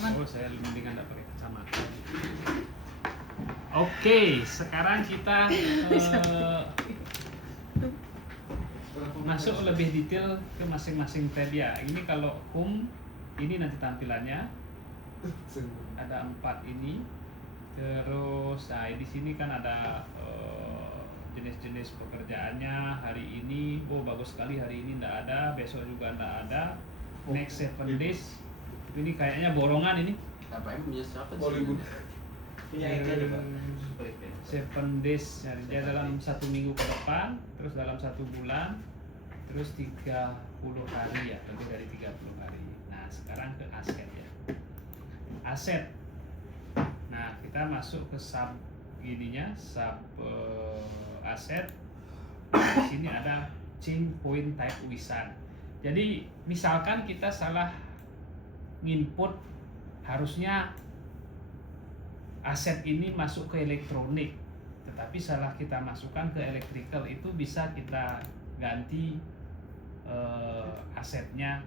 Oh, saya mendingan nggak pakai kacamata. Oke, sekarang kita masuk lebih detail ke masing-masing tab ya. Ini kalau home, ini nanti tampilannya ada 4 ini. Terus, nah di sini kan ada jenis-jenis pekerjaannya hari ini. Oh bagus sekali, hari ini tidak ada, besok juga tidak ada. Next 7 days. Ini kayaknya borongan ini. Apa yang punya siapa sih? Bollywood. Punya aja deh Pak. 7 days, jadi dia dalam 1 minggu ke depan, terus dalam 1 bulan, terus 30 hari ya, lebih dari 30 hari. Nah sekarang ke aset ya. Aset. Nah kita masuk ke sub ininya, sub aset. Di sini ada change point type wizard. Jadi misalkan kita salah nginput, harusnya aset ini masuk ke elektronik, tetapi salah kita masukkan ke electrical, itu bisa kita ganti asetnya.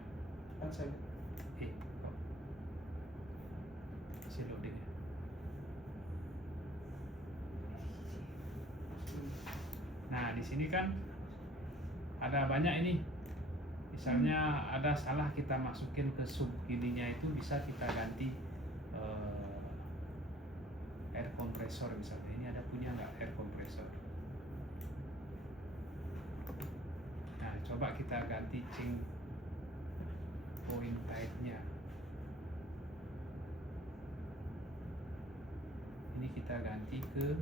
Masih loading ya. Nah di sini kan ada banyak ini. Misalnya ada salah kita masukin ke sub ininya, itu bisa kita ganti air compressor misalnya. Ini ada punya nggak air compressor? Nah coba kita ganti change point type-nya. Ini kita ganti ke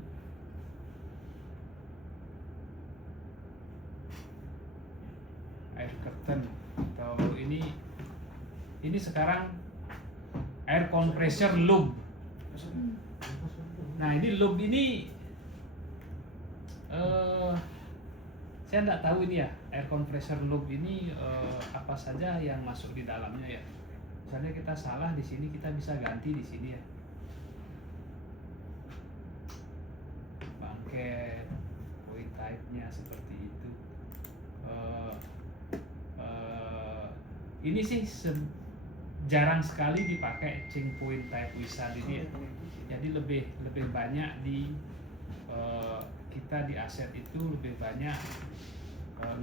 air curtain, atau ini sekarang air compressor loop. Nah ini loop ini saya tidak tahu ini ya, air compressor loop ini apa saja yang masuk di dalamnya ya. Misalnya kita salah di sini, kita bisa ganti di sini ya. Bangket, point type-nya seperti itu. Ini sih jarang sekali dipakai change point type wizard ini ya. Jadi lebih banyak di kita di aset itu lebih banyak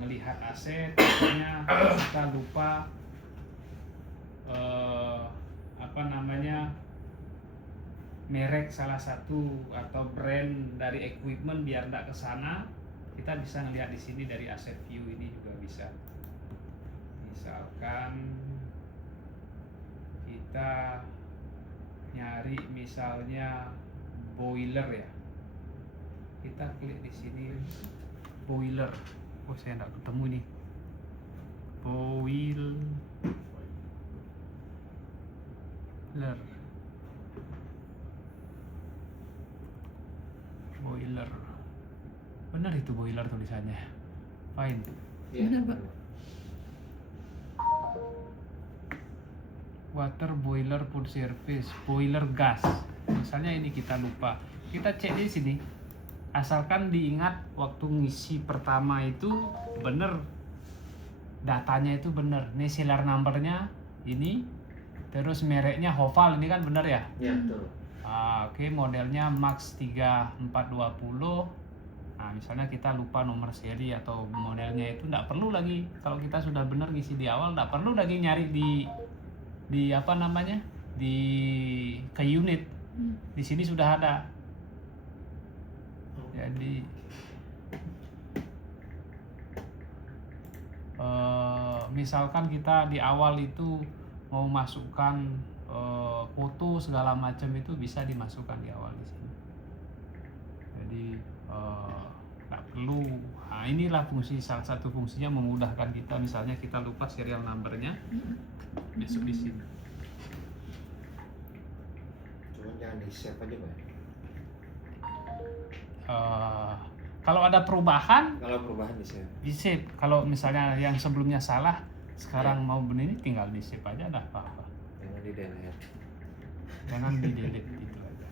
ngelihat aset, misalnya kita lupa merek salah satu atau brand dari equipment, biar tidak ke sana, kita bisa ngelihat di sini dari aset view ini juga bisa. Misalkan kita nyari misalnya boiler ya, kita klik di sini boiler. Oh saya tidak ketemu nih, boiler. Boiler, benar itu boiler tulisannya. Fine. Iya. Benar, Pak. Water boiler food service, boiler gas. Misalnya ini kita lupa, kita cek di sini. Asalkan diingat waktu ngisi pertama itu bener, datanya itu bener. Ini serial numbernya ini, terus mereknya Hoval ini kan bener ya? Iya, betul. Oke, modelnya Max 3420. Nah, misalnya kita lupa nomor seri atau modelnya, itu tidak perlu lagi. Kalau kita sudah benar ngisi di awal, tidak perlu lagi nyari di apa namanya, di ke unit. Di sini sudah ada. Jadi misalkan kita di awal itu mau masukkan foto segala macam, itu bisa dimasukkan di awal di sini. Jadi nggak perlu. Nah, inilah fungsi, salah satu fungsinya memudahkan kita. Misalnya kita lupa serial numbernya, masuk di sini. Cuman jangan di save aja Pak. Kalau ada perubahan, Kalau perubahan di save. di save. Kalau misalnya yang sebelumnya salah, sekarang mau begini, tinggal di save aja, dah apa-apa. Jangan di delete. Jangan di delete gitu aja.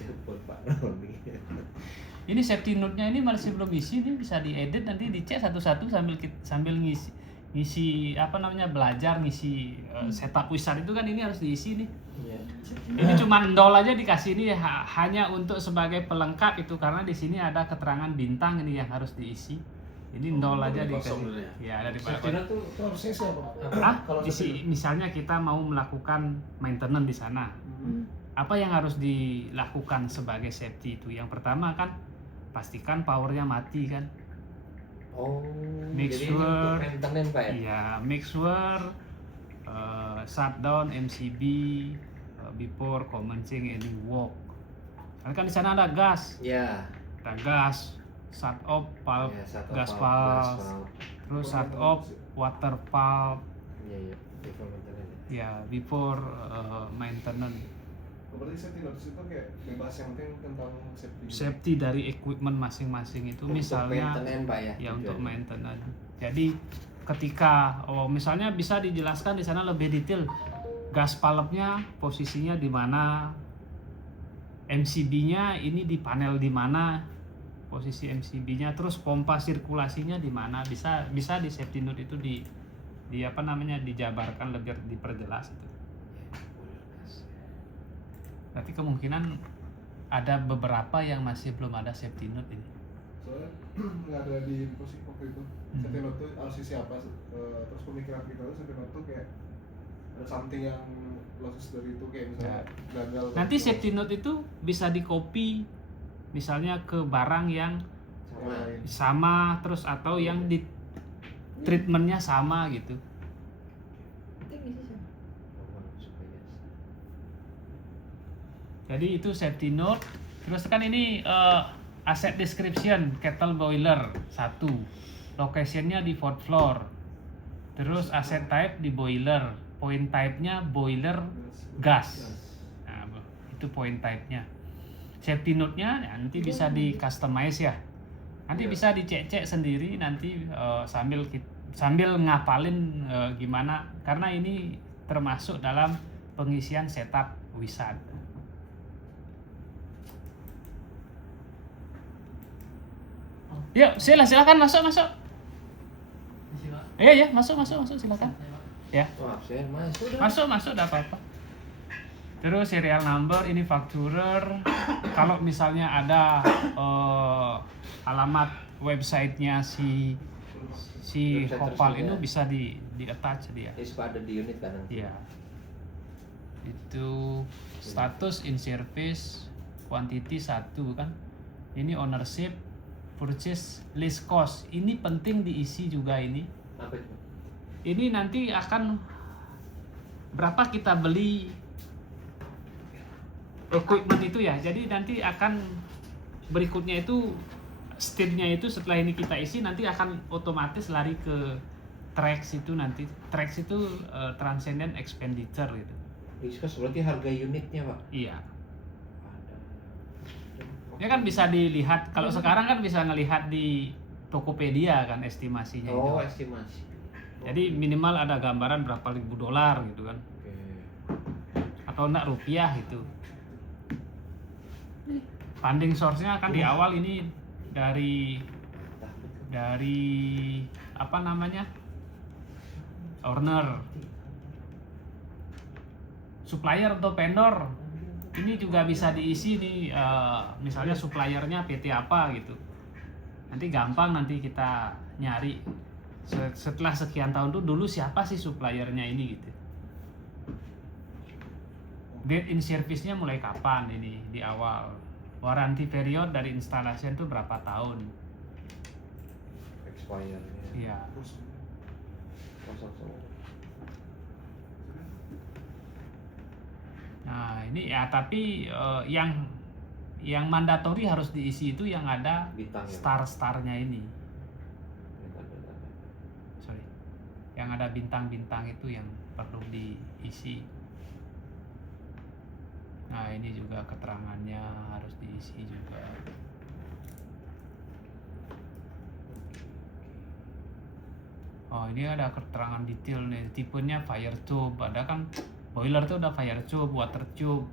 Cepet Pak Roni. Ini safety note-nya ini masih belum isi, ini bisa diedit, nanti dicek satu-satu sambil ngisi ngisi apa namanya belajar ngisi setup wizard itu kan ini harus diisi nih. Iya. Ini cuma nol aja dikasih ini hanya untuk sebagai pelengkap itu karena di sini ada keterangan bintang ini yang harus diisi. Ini nol aja kosong dikasih. ya? Ya daripada Safety note tuh harusnya siapa? Kalau isi misalnya kita mau melakukan maintenance di sana. Apa yang harus dilakukan sebagai safety itu? Yang pertama kan pastikan powernya mati kan. Oh, Make jadi sure- ini untuk maintenance Pak ya? Iya, make sure shutdown MCB before commencing any work. Karena kan di sana ada gas, Iya. ada gas, shut off valve, Ya, satu gas valve, valve, valve. terus shut off water valve, Iya, iya. Before maintenance. ya before maintenance. berarti safety notice itu kayak bebas yang penting tentang safety. Safety dari equipment masing-masing itu Untuk misalnya maintenance Pak ya? ya untuk tujuannya. maintenance. Jadi ketika misalnya bisa dijelaskan di sana lebih detail gas valve-nya posisinya di mana, MCB-nya ini di panel di mana posisi MCB-nya, terus pompa sirkulasinya di mana, bisa di safety note itu di apa namanya dijabarkan lebih diperjelas itu. Berarti kemungkinan ada beberapa yang masih belum ada safety note ini. Soalnya nggak ada di posisi waktu itu. Safety note tuh harus isi apa? Terus pemikiran kita tuh safety note tuh kayak ada something yang loss dari itu kayak misalnya gagal. Nanti safety note itu bisa di copy misalnya ke barang yang sama terus atau yang di treatmentnya sama gitu. Jadi itu safety note. Terus kan ini asset description kettle boiler 1. Locationnya di 4th floor. Terus asset type di boiler. Point type-nya boiler gas. Nah, itu point type-nya. Safety note-nya nanti bisa di customize ya. Nanti bisa dicek-cek sendiri nanti sambil ngapalin gimana karena ini termasuk dalam pengisian setup wizard. Yuk, silakan masuk. Iya, masuk silakan. Ya. Oh, absen masuk. Masuk enggak apa-apa. Terus serial number ini fakturer. Kalau misalnya ada alamat websitenya si Website Kopal resminya. itu bisa di attach dia. Ada di unit kan? Iya. Itu status in service quantity 1 kan. Ini ownership, purchase, list cost. Ini penting diisi juga ini. Apa itu? Ini nanti akan berapa kita beli equipment itu ya. Jadi nanti akan berikutnya itu stepnya itu setelah ini kita isi nanti akan otomatis lari ke tracks itu nanti. Tracks itu transcendent expenditure gitu. Discuss berarti harga unitnya Pak? Iya. Ada. Ya kan bisa dilihat kalau sekarang kan bisa ngelihat di Tokopedia kan estimasinya Oh, itu. estimasi. Jadi minimal ada gambaran berapa ribu dolar gitu kan. Oke. Atau enggak rupiah gitu. Funding source-nya kan di awal ini dari apa namanya? Owner, supplier atau vendor. Ini juga bisa diisi nih misalnya suppliernya PT apa gitu. Nanti gampang nanti kita nyari setelah sekian tahun tuh dulu siapa sih suppliernya ini gitu. Date in service-nya mulai kapan ini di awal. Warranty period dari instalasi itu berapa tahun. Expirednya. Iya. Kosong semua. Nah, ini ya tapi yang mandatori harus diisi itu yang ada Bintang ya. star-starnya ini. Bintang. Sorry. Yang ada bintang-bintang itu yang perlu diisi. Nah, ini juga keterangannya harus diisi juga. Oh, ini ada keterangan detail nih. Tipenya fire tube. Ada kan boiler tuh ada fire tube, water tube.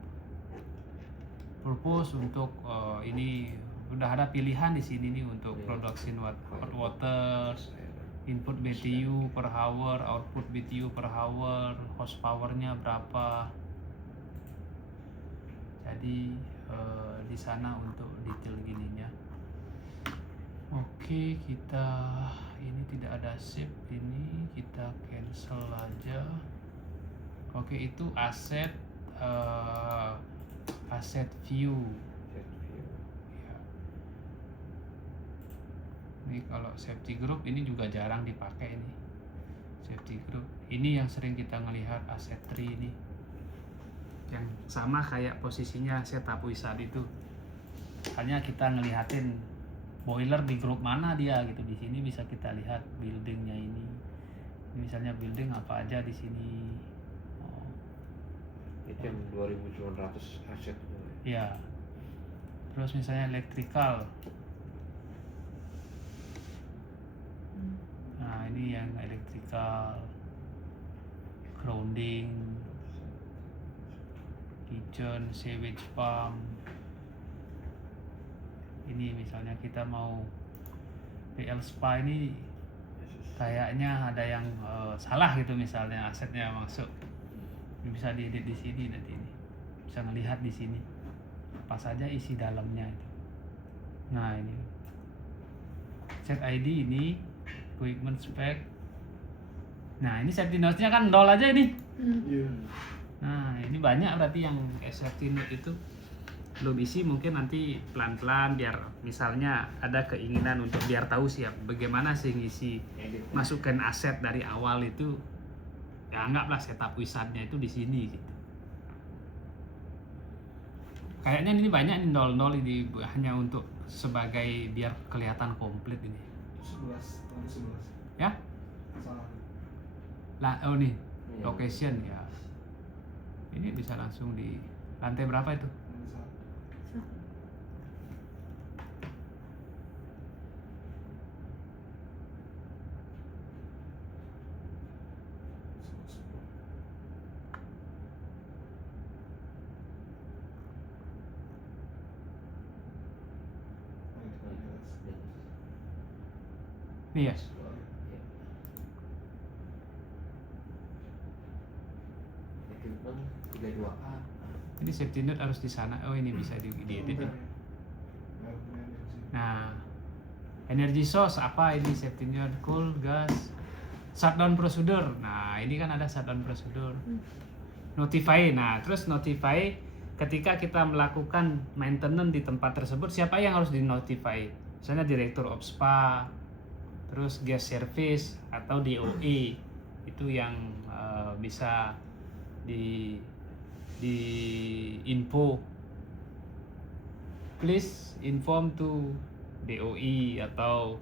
Purpose untuk ini udah ada pilihan di sini nih untuk production hot water, input BTU per hour, output BTU per hour, horsepower-nya berapa. Jadi di sana untuk detail gininya. Oke, kita ini tidak ada save, ini kita cancel aja. Oke, itu aset aset view. Set view. Ya. Ini kalau safety group ini juga jarang dipakai ini. Safety group ini yang sering kita ngelihat aset tree ini. Yang sama kayak posisinya setup wizard itu. Hanya kita ngelihatin boiler di grup mana dia gitu. Di sini bisa kita lihat buildingnya ini. Misalnya building apa aja di sini. Oh, Itu yang 2.900 aset itu. ya. Terus misalnya electrical. Nah, ini yang electrical. Grounding, kitchen, sewage pump. Ini misalnya kita mau PL spa ini kayaknya ada yang salah gitu, misalnya asetnya masuk. Ini bisa diedit di sini nanti ini. Bisa ngelihat di sini apa saja isi dalamnya itu. Nah, ini set ID ini equipment spec. Nah, ini safety notes-nya kan 0 aja ini. Iya. Nah, ini banyak berarti yang kayak safety note itu belum isi. Mungkin nanti pelan-pelan biar misalnya ada keinginan untuk biar tahu siap bagaimana sih ngisi masukkan aset dari awal itu. Ya anggaplah setup wizard-nya itu di sini gitu. Kayaknya ini banyak nih 00 ini hanya untuk sebagai biar kelihatan komplit ini. 11, lantai 11. Ya? Salah. Lah, oh nih, Iya. location ya. Ini bisa langsung di lantai berapa itu? Lantai 1. Nih ya. Equipment 32A. Ini safety note harus di sana. Oh, ini bisa diedit. Ya. Nah, energy source apa ini safety note? Cool, gas, shutdown procedure. Nah, ini kan ada shutdown procedure. Notify. Nah, terus notify ketika kita melakukan maintenance di tempat tersebut, siapa yang harus di notify? Misalnya direktur of spa, terus gas service atau DOE. Itu yang bisa di info. Please inform to DOE, atau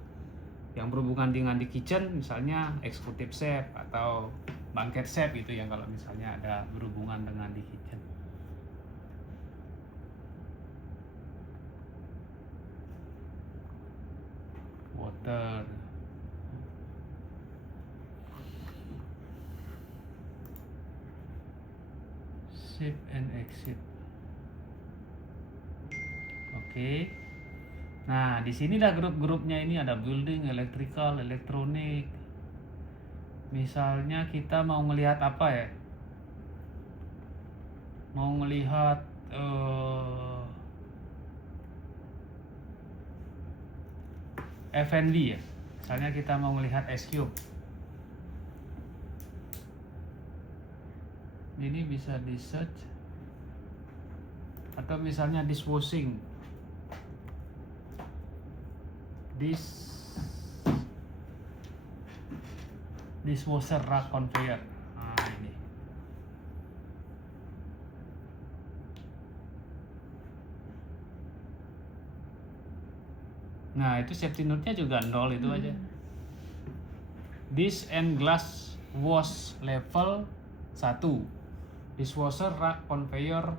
yang berhubungan dengan di kitchen, misalnya executive chef atau banquet chef gitu, yang kalau misalnya ada berhubungan dengan di kitchen. Water. Save and exit. Oke. Nah, di sinilah grup-grupnya ini ada building, electrical, elektronik. Misalnya kita mau melihat apa ya? Mau melihat F&B ya. Misalnya kita mau melihat S-Cube. Ini bisa di search. Atau misalnya dishwashing. Dishwasher rack conveyor. Nah, ini. Nah, itu safety note-nya juga 0 itu aja. Dish and glass wash level 1. Dishwasher rack conveyor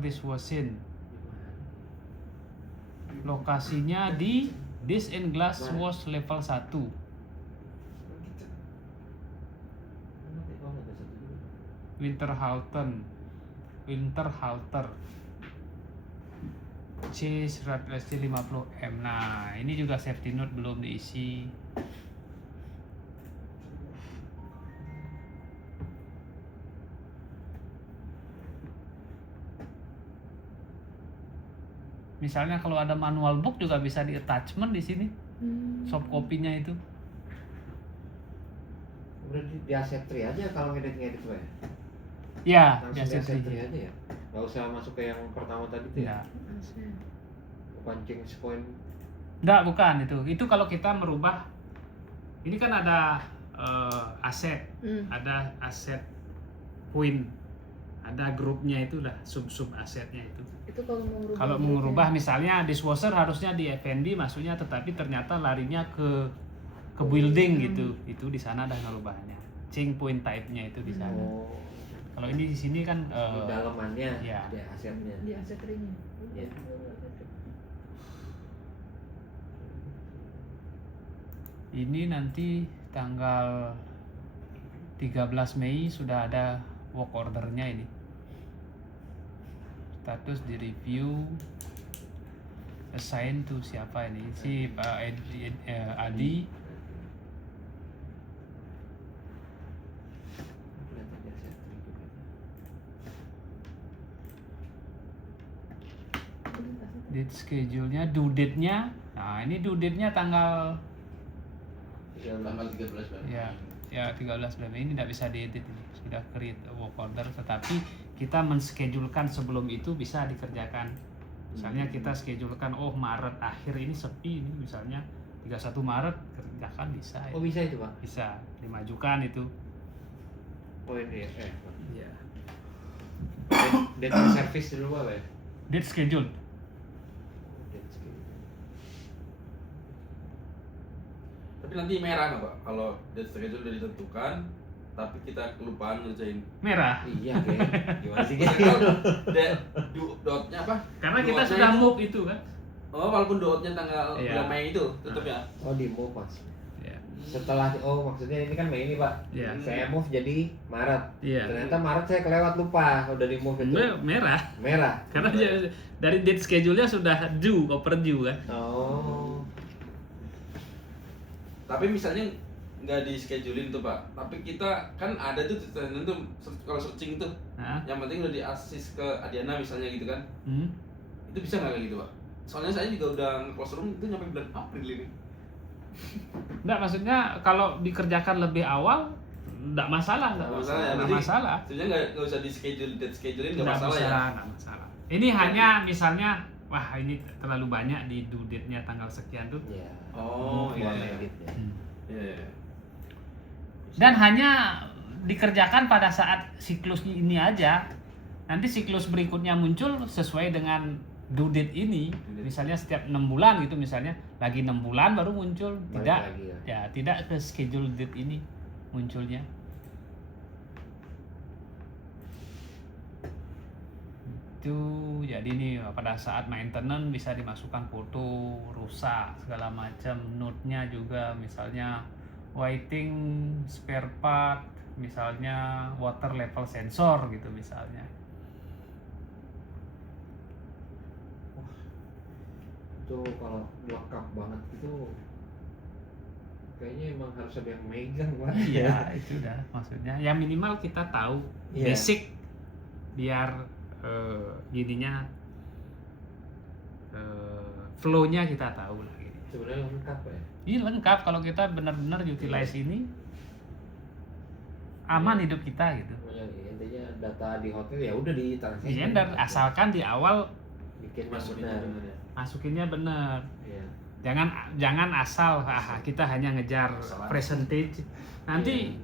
dishwashing. Lokasinya di dish and glass wash level 1. Winterhalter. purchase rate 50M. Nah, ini juga safety note belum diisi. Misalnya kalau ada manual book juga bisa di attachment di sini. Soft copy-nya itu. Udah di asset tree aja kalau ngedit Pak ya. Ya, Langsung di biasa asset itu. tree aja ya. Gak usah masuk ke yang pertama tadi tuh ya. Ya. Pancing point. Enggak, bukan itu. Itu kalau kita merubah, ini kan ada aset, ada aset point, ada grupnya itu lah, sub asetnya itu. Itu Kalau mau merubah misalnya dishwasher harusnya di F&B masuknya, tetapi ternyata larinya ke building gitu. Itu di sana ada ngerubahnya. Change point type-nya itu di sana. Oh, Kalau ini di sini kan di dalamannya, ya. di asetnya. di aset ring. Ya. ini nanti tanggal 13 Mei sudah ada work ordernya ini. Status di review, assign to siapa ini? Si Pak Adi. Kelihatan di asset tree juga. Date schedule-nya, due date-nya. Nah, ini due date-nya tanggal Tanggal 13 Bang. ya 13 Mei. Ini tidak bisa diedit ini. Sudah create work order, tetapi kita menschedule-kan sebelum itu bisa dikerjakan. Misalnya kita schedulekan, oh Maret akhir ini sepi ini, misalnya 31 Maret kerjakan bisa ya. Oh bisa itu Pak? Bisa dimajukan itu. Oh ini ya. Iya. Date service dulu Pak ya? Date schedule. Date schedule. Tapi nanti merah nggak Pak? Kalau date schedule udah ditentukan, tapi kita kelupaan ngerjain. Merah. Iya Ge. Gimana sih Ge? Kalau dotnya apa? Karena kita Dotnya sudah itu- move itu kan. Oh, walaupun dotnya tanggal Iya. bulan Mei itu tetap ya. Oh di move Mas. Iya. Setelah maksudnya ini kan Mei ini Pak. Iya. Saya move jadi Maret. Iya. Ternyata Maret saya kelewat lupa udah di move itu. Merah. Merah. Karena dari date schedule-nya sudah due, overdue kan. Oh. Tapi misalnya nggak di schedulein tuh Pak. Tapi kita kan ada tuh tuh kalau searching tuh. Nah. Yang penting udah di-assist ke Adiana misalnya gitu kan. Hmm. Itu bisa nggak kayak gitu Pak? Soalnya saya juga udah nge-close room itu nyampe bulan April ini. Enggak, maksudnya kalau dikerjakan lebih awal enggak masalah, Nggak masalah ya. Nggak Berarti masalah. Sebenarnya nggak usah di schedule, date schedulein nggak Nggak masalah ya. nggak masalah. Ini hanya misalnya, wah ini terlalu banyak di due date-nya tanggal sekian tuh. Iya. Oh, Buat iya. edit ya. Iya. Dan hanya dikerjakan pada saat siklus ini aja. Nanti siklus berikutnya muncul sesuai dengan due date ini. Misalnya setiap 6 bulan gitu misalnya, lagi 6 bulan baru muncul. Balik Tidak, lagi ya. ya tidak ke schedule date ini munculnya. Itu jadi nih pada saat maintenance bisa dimasukkan foto rusak segala macam, note-nya juga misalnya waiting spare part, misalnya water level sensor gitu misalnya. Itu kalau lengkap banget gitu kayaknya emang harus ada yang megang Pak. Iya, itu dah maksudnya. Ya minimal kita tahu Iya. basic biar jadinya flow-nya kita tahu lah gitu. Sebenarnya lengkap ya. Ini lengkap kalau kita benar-benar utilize ini, aman hidup kita gitu. Pokoknya intinya data di hotel ya udah ditransaksi. Iya, dan asalkan di awal bikin yang Masukin benar. benar ya. masukinnya benar. Iya. Jangan asal kita hanya ngejar Asal aja. percentage. Nanti Iya.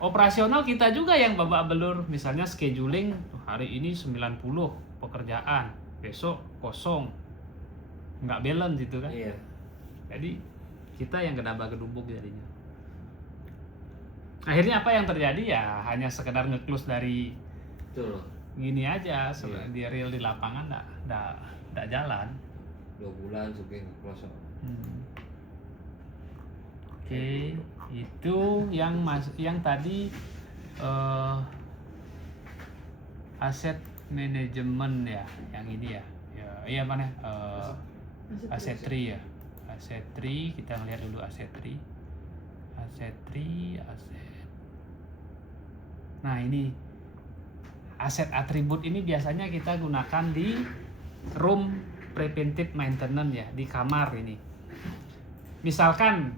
operasional kita juga yang babak belur. Misalnya scheduling hari ini 90 pekerjaan, besok kosong, nggak balance gitu kan. Iya. Jadi kita yang gedabah-gedubuk jadinya. Akhirnya apa yang terjadi ya hanya sekedar nge-close dari Betul. gini aja, Iya. di real di lapangan nggak jalan. 2 bulan suka close. Oke, itu yang tadi aset manajemen ya, yang ini ya. Ya, iya mana aset 3 ya. Aset 3 kita lihat dulu aset 3. Nah, ini aset atribut ini biasanya kita gunakan di room preventive maintenance ya, di kamar ini. Misalkan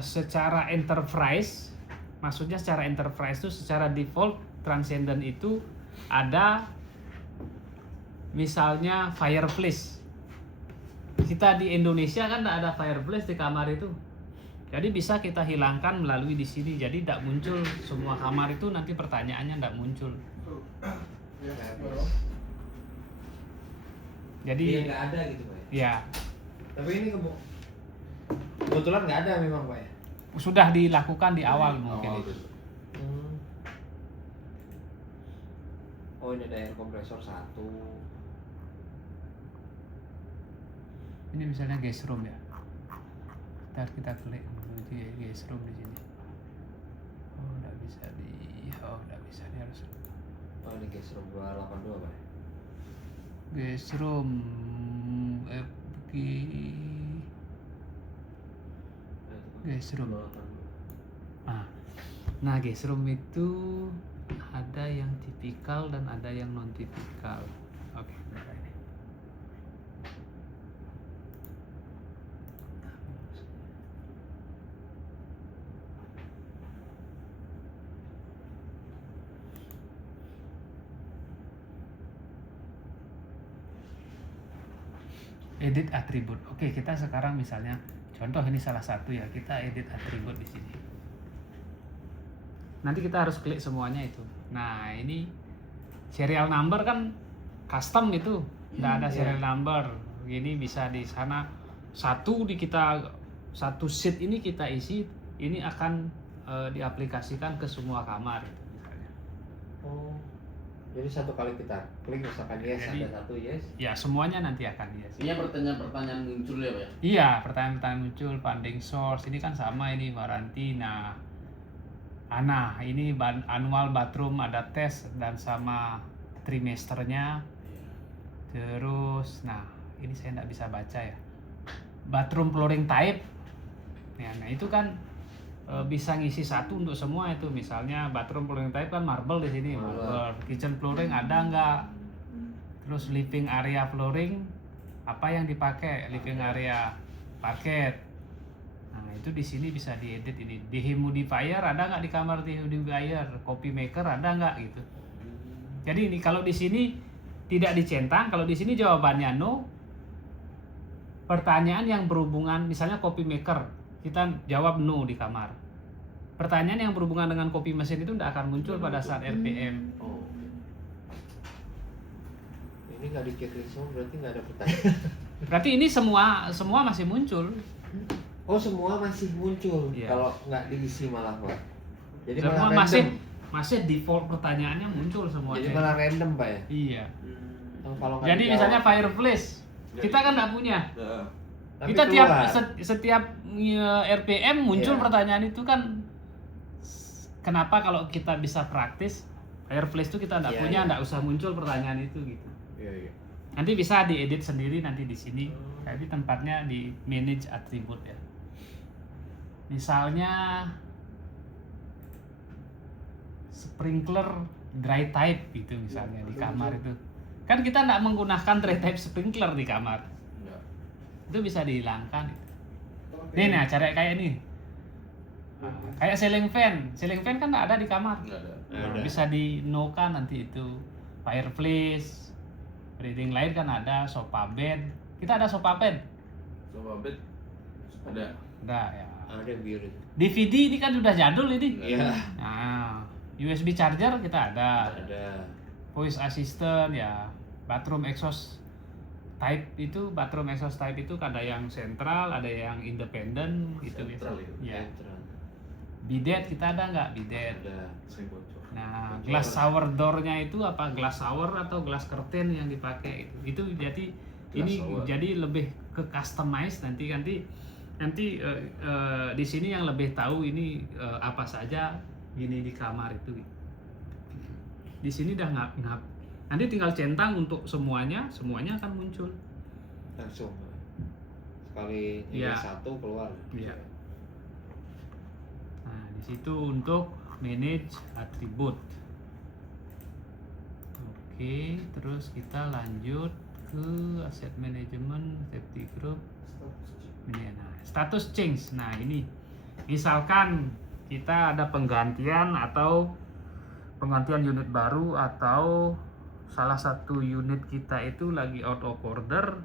secara enterprise, maksudnya secara enterprise itu secara default transcendent itu ada misalnya fireplace. Kita di Indonesia kan tidak ada fireplace di kamar itu. Jadi bisa kita hilangkan melalui di sini. Jadi tidak muncul semua kamar itu, nanti pertanyaannya tidak muncul. Ya, Jadi Iya nggak ada gitu Pak ya. ya Tapi ini kebetulan nggak ada memang Pak ya. sudah dilakukan di awal mungkin Awal itu. dulu. Oh ini ada air kompresor 1. Ini misalnya guest room ya. Ntar kita klik dulu di guest room di sini. Oh, nggak bisa dia harus Oh ini guest room 282 Pak ya. guest room guest room. 282. Nah, guest room itu ada yang tipikal dan ada yang non tipikal. Oke, berapa ini? Edit atribut. Oke, kita sekarang misalnya contoh ini salah satu ya, kita edit atribut di sini. Nanti kita harus klik semuanya itu. Nah, ini serial number kan custom itu, nggak ada serial number. Ini bisa di sana satu sheet ini kita isi, ini akan diaplikasikan ke semua kamar misalnya. Oh. Jadi satu kali kita klik misalkan yes, Jadi- ada satu yes. Ya semuanya nanti akan yes. Ini pertanyaan-pertanyaan muncul ya Pak ya? Iya, pertanyaan-pertanyaan muncul, funding source, ini kan sama ini waranti. Nah, ini annual bathroom ada tes dan sama trimesternya. Terus, nah ini saya tidak bisa baca ya. Bathroom flooring type. Ya, nah itu kan bisa ngisi satu untuk semua itu. Misalnya bathroom flooring type kan marble di sini, marble. Kitchen flooring ada nggak? Terus living area flooring apa yang dipakai? Living area parket. Nah itu di sini bisa diedit ini. Dehumidifier ada nggak di kamar dehumidifier? Coffee maker ada nggak gitu? Jadi ini kalau di sini tidak dicentang, kalau di sini jawabannya no. Pertanyaan yang berhubungan misalnya coffee maker, kita jawab no di kamar. Pertanyaan yang berhubungan dengan kopi mesin itu tidak akan muncul pada saat RPM. Oh. Ini nggak diketik semua berarti nggak ada pertanyaan. Berarti ini semua masih muncul. Oh semua masih muncul. Iya. Kalau nggak diisi malah Pak. Jadi Semua malah random. masih default pertanyaannya muncul semuanya. Jadi malah random Pak ya. Iya. Kalau nggak Jadi dijawab- misalnya fireplace, kita kan nggak punya. Ya. Tapi Kita keluar. setiap RPM muncul Iya. pertanyaan itu kan. Kenapa kalau kita bisa praktis fireplace itu kita nggak Iya, punya, iya. nggak usah muncul pertanyaan itu gitu. Iya iya. Nanti bisa diedit sendiri nanti di sini. Jadi tempatnya di manage atribut ya. Misalnya sprinkler dry type gitu misalnya di kamar itu. Kan kita nggak menggunakan dry type sprinkler di kamar. Ya. Itu bisa dihilangkan. Nih, nah cara kayak ini. Nah, kayak ceiling fan kan nggak ada di kamar. Nggak ada. Ada. Bisa di no kan nanti itu. Fireplace, reading light kan ada, sofa bed. Kita ada sofa bed. Sofa bed ada. Ada ya. Ada yang biru. DVD ini kan sudah jadul ini. Iya. Nah, USB charger kita ada. Ada. Voice assistant ya. Bathroom exhaust type itu, bathroom exhaust type itu ada yang sentral, ada yang independen gitu Sentral gitu. ya? Ya. Sentral. Bidet kita ada nggak bidet? Ada. Sering bocor. Nah, glass shower door-nya itu apa glass shower atau glass curtain yang dipakai itu jadi Glass ini shower. jadi lebih ke customize nanti di sini yang lebih tahu ini apa saja gini di kamar itu. Di sini udah Nanti tinggal centang untuk semuanya akan muncul. Langsung sekali Iya. satu keluar. Iya. Nah, di situ untuk manage atribut. Oke, terus kita lanjut ke asset management, safety group. Nah, status change. Nah, ini misalkan kita ada penggantian unit baru, atau salah satu unit kita itu lagi out of order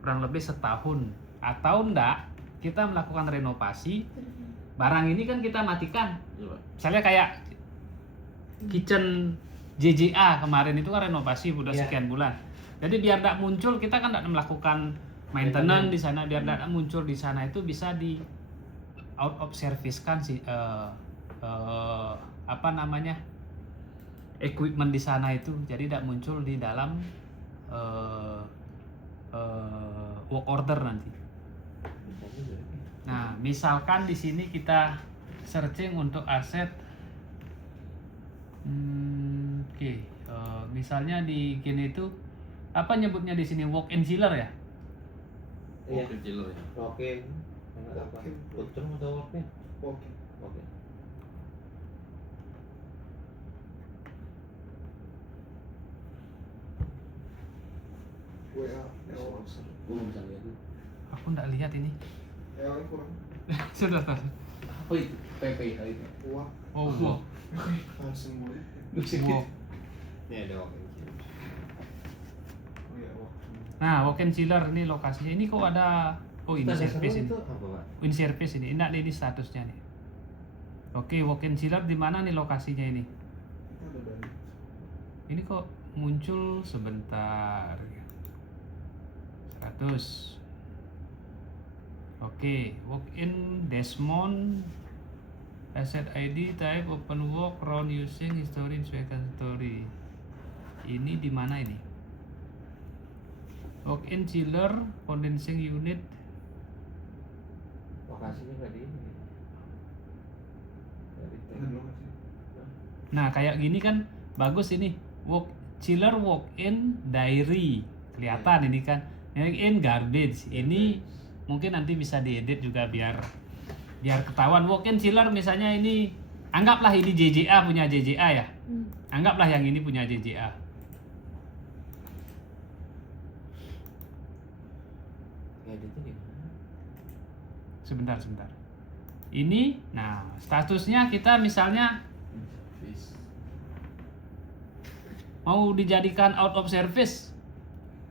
kurang lebih setahun, atau enggak kita melakukan renovasi barang ini kan kita matikan. Iya, Pak. Misalnya kayak kitchen JJA kemarin itu kan renovasi udah Iya. sekian bulan. Jadi biar tidak muncul, kita kan tidak melakukan maintenance di sana, biar tidak muncul di sana itu bisa di out of service kan sih, equipment di sana itu, jadi tidak muncul di dalam work order nanti. Nah, misalkan di sini kita searching untuk aset, misalnya di gini itu apa nyebutnya di sini, walk-in chiller ya? Iya. Kecil ya. Walk-in. Enggak apa. Walk-in. Putrum atau walk-in? Oke. Walk-in. WA L Gue belum bisa lihat. Aku nggak lihat ini. L nya kurang. Sudah tahu. Apa itu? PPH itu. Wah, Oh, walk. langsung mulai. Walk. Ini ada walk-in. Oh iya, wah. Nah, walk-in chiller ini lokasinya. Ini kok ada, oh ini Tanda service seru ini. itu apa, Pak? In service ini. Enggak, ini statusnya nih. Oke, walk-in chiller di mana nih lokasinya ini? Kita ada dari Ini kok muncul sebentar. 100. Oke, walk-in Desmond, asset ID type open work run using history inspection story. Ini di mana ini? Walk-in chiller condensing unit. Lokasinya nggak di ini. Dari ada belum sih? Nah, kayak gini kan bagus ini. Chiller walk-in diary. Kelihatan ini kan. Walk-in garbage. Ini mungkin nanti bisa diedit juga biar ketahuan. Walk-in chiller misalnya ini, anggaplah ini JJA punya JJA ya. Anggaplah yang ini punya JJA. editnya di mana? Sebentar. Ini, nah statusnya kita misalnya mau dijadikan out of service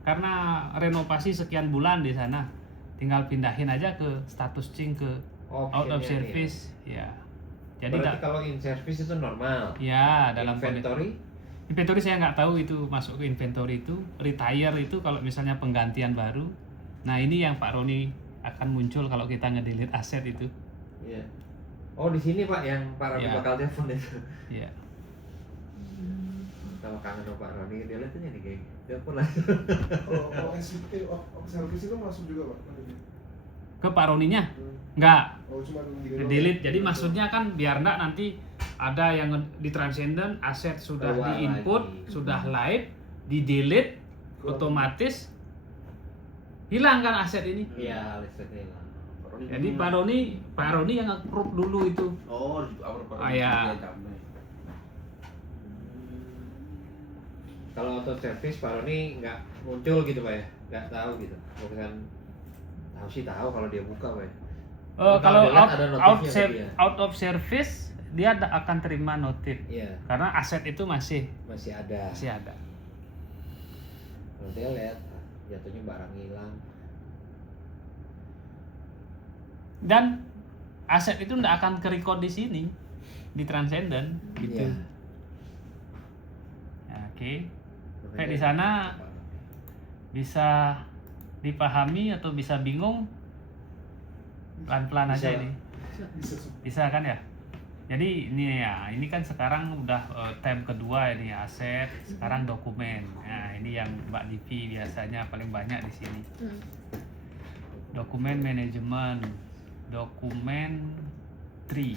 karena renovasi sekian bulan di sana, tinggal pindahin aja ke status change ke out of Optionnya service ya. Jadi Berarti kalau in service itu normal. ya dalam Inventory inventory saya nggak tahu itu masuk ke inventory itu, retire itu kalau misalnya penggantian baru. Nah ini yang Pak Roni akan muncul kalau kita ngedelete aset itu. Iya. Oh di sini Pak yang Pak Roni Iya. bakal telepon itu. Ya. Kalau kangen sama Pak Roni dia lihatnya nih kayak telepon lah. Kalau SCP of service itu masuk juga, Pak? Ke Pak Roninya nggak Oh, cuma delete. Jadi maksudnya kan biar enggak nanti ada yang di transcendent aset sudah Keluar di input, lagi. sudah live, di delete, otomatis hilang kan aset ini. Iya listriknya hilang. Jadi Pak Roni yang approve dulu itu. Oh, apa Ah, ya. Kalau auto service Pak Roni nggak muncul gitu Pak ya, nggak tahu gitu. Bukan tahu sih tahu kalau dia buka Pak. Ya. Kalau dia lihat ada notifnya tadi ya. out of service dia akan terima notif Iya karena aset itu masih masih ada. ada. Kalau dia lihat jatuhnya barang hilang. Dan aset itu tidak akan ke-record di sini di transcendent gitu. Iya. Ya, oke. Kayak di sana bisa dipahami atau bisa bingung, pelan-pelan aja Bisa. ini. Bisa. Bisa kan ya? Jadi ini kan sekarang udah tab kedua ini aset, sekarang dokumen. Nah, ini yang Mbak Divi biasanya paling banyak di sini. Dokumen manajemen, dokumen tree.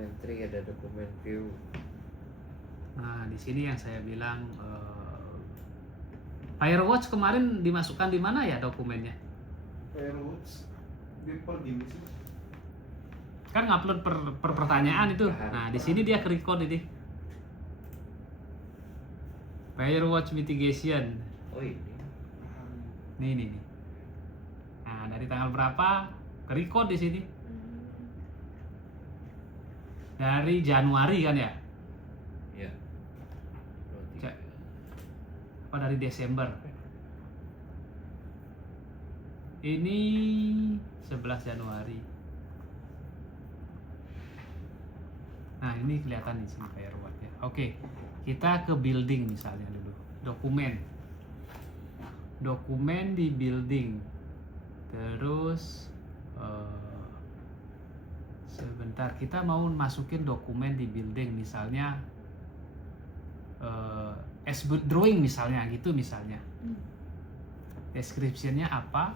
dokumen tree, ada dokumen view. Nah, di sini yang saya bilang Firewatch kemarin dimasukkan di mana ya dokumennya? Firewatch dia per gini sih. Kan ngupload per pertanyaan itu. Nah, di sini dia ke-record ini. Firewatch mitigation. Oh ini. Nih. Nah, dari tanggal berapa ke-record di sini? Dari Januari kan ya? Ya. Ja- Apa dari Desember? Ini 11 Januari. Nah, ini kelihatan di sini firewatch ya. Oke, kita ke building misalnya dulu. Dokumen di building. Terus sebentar, kita mau masukin dokumen di building misalnya as-built drawing misalnya gitu misalnya. Description-nya apa?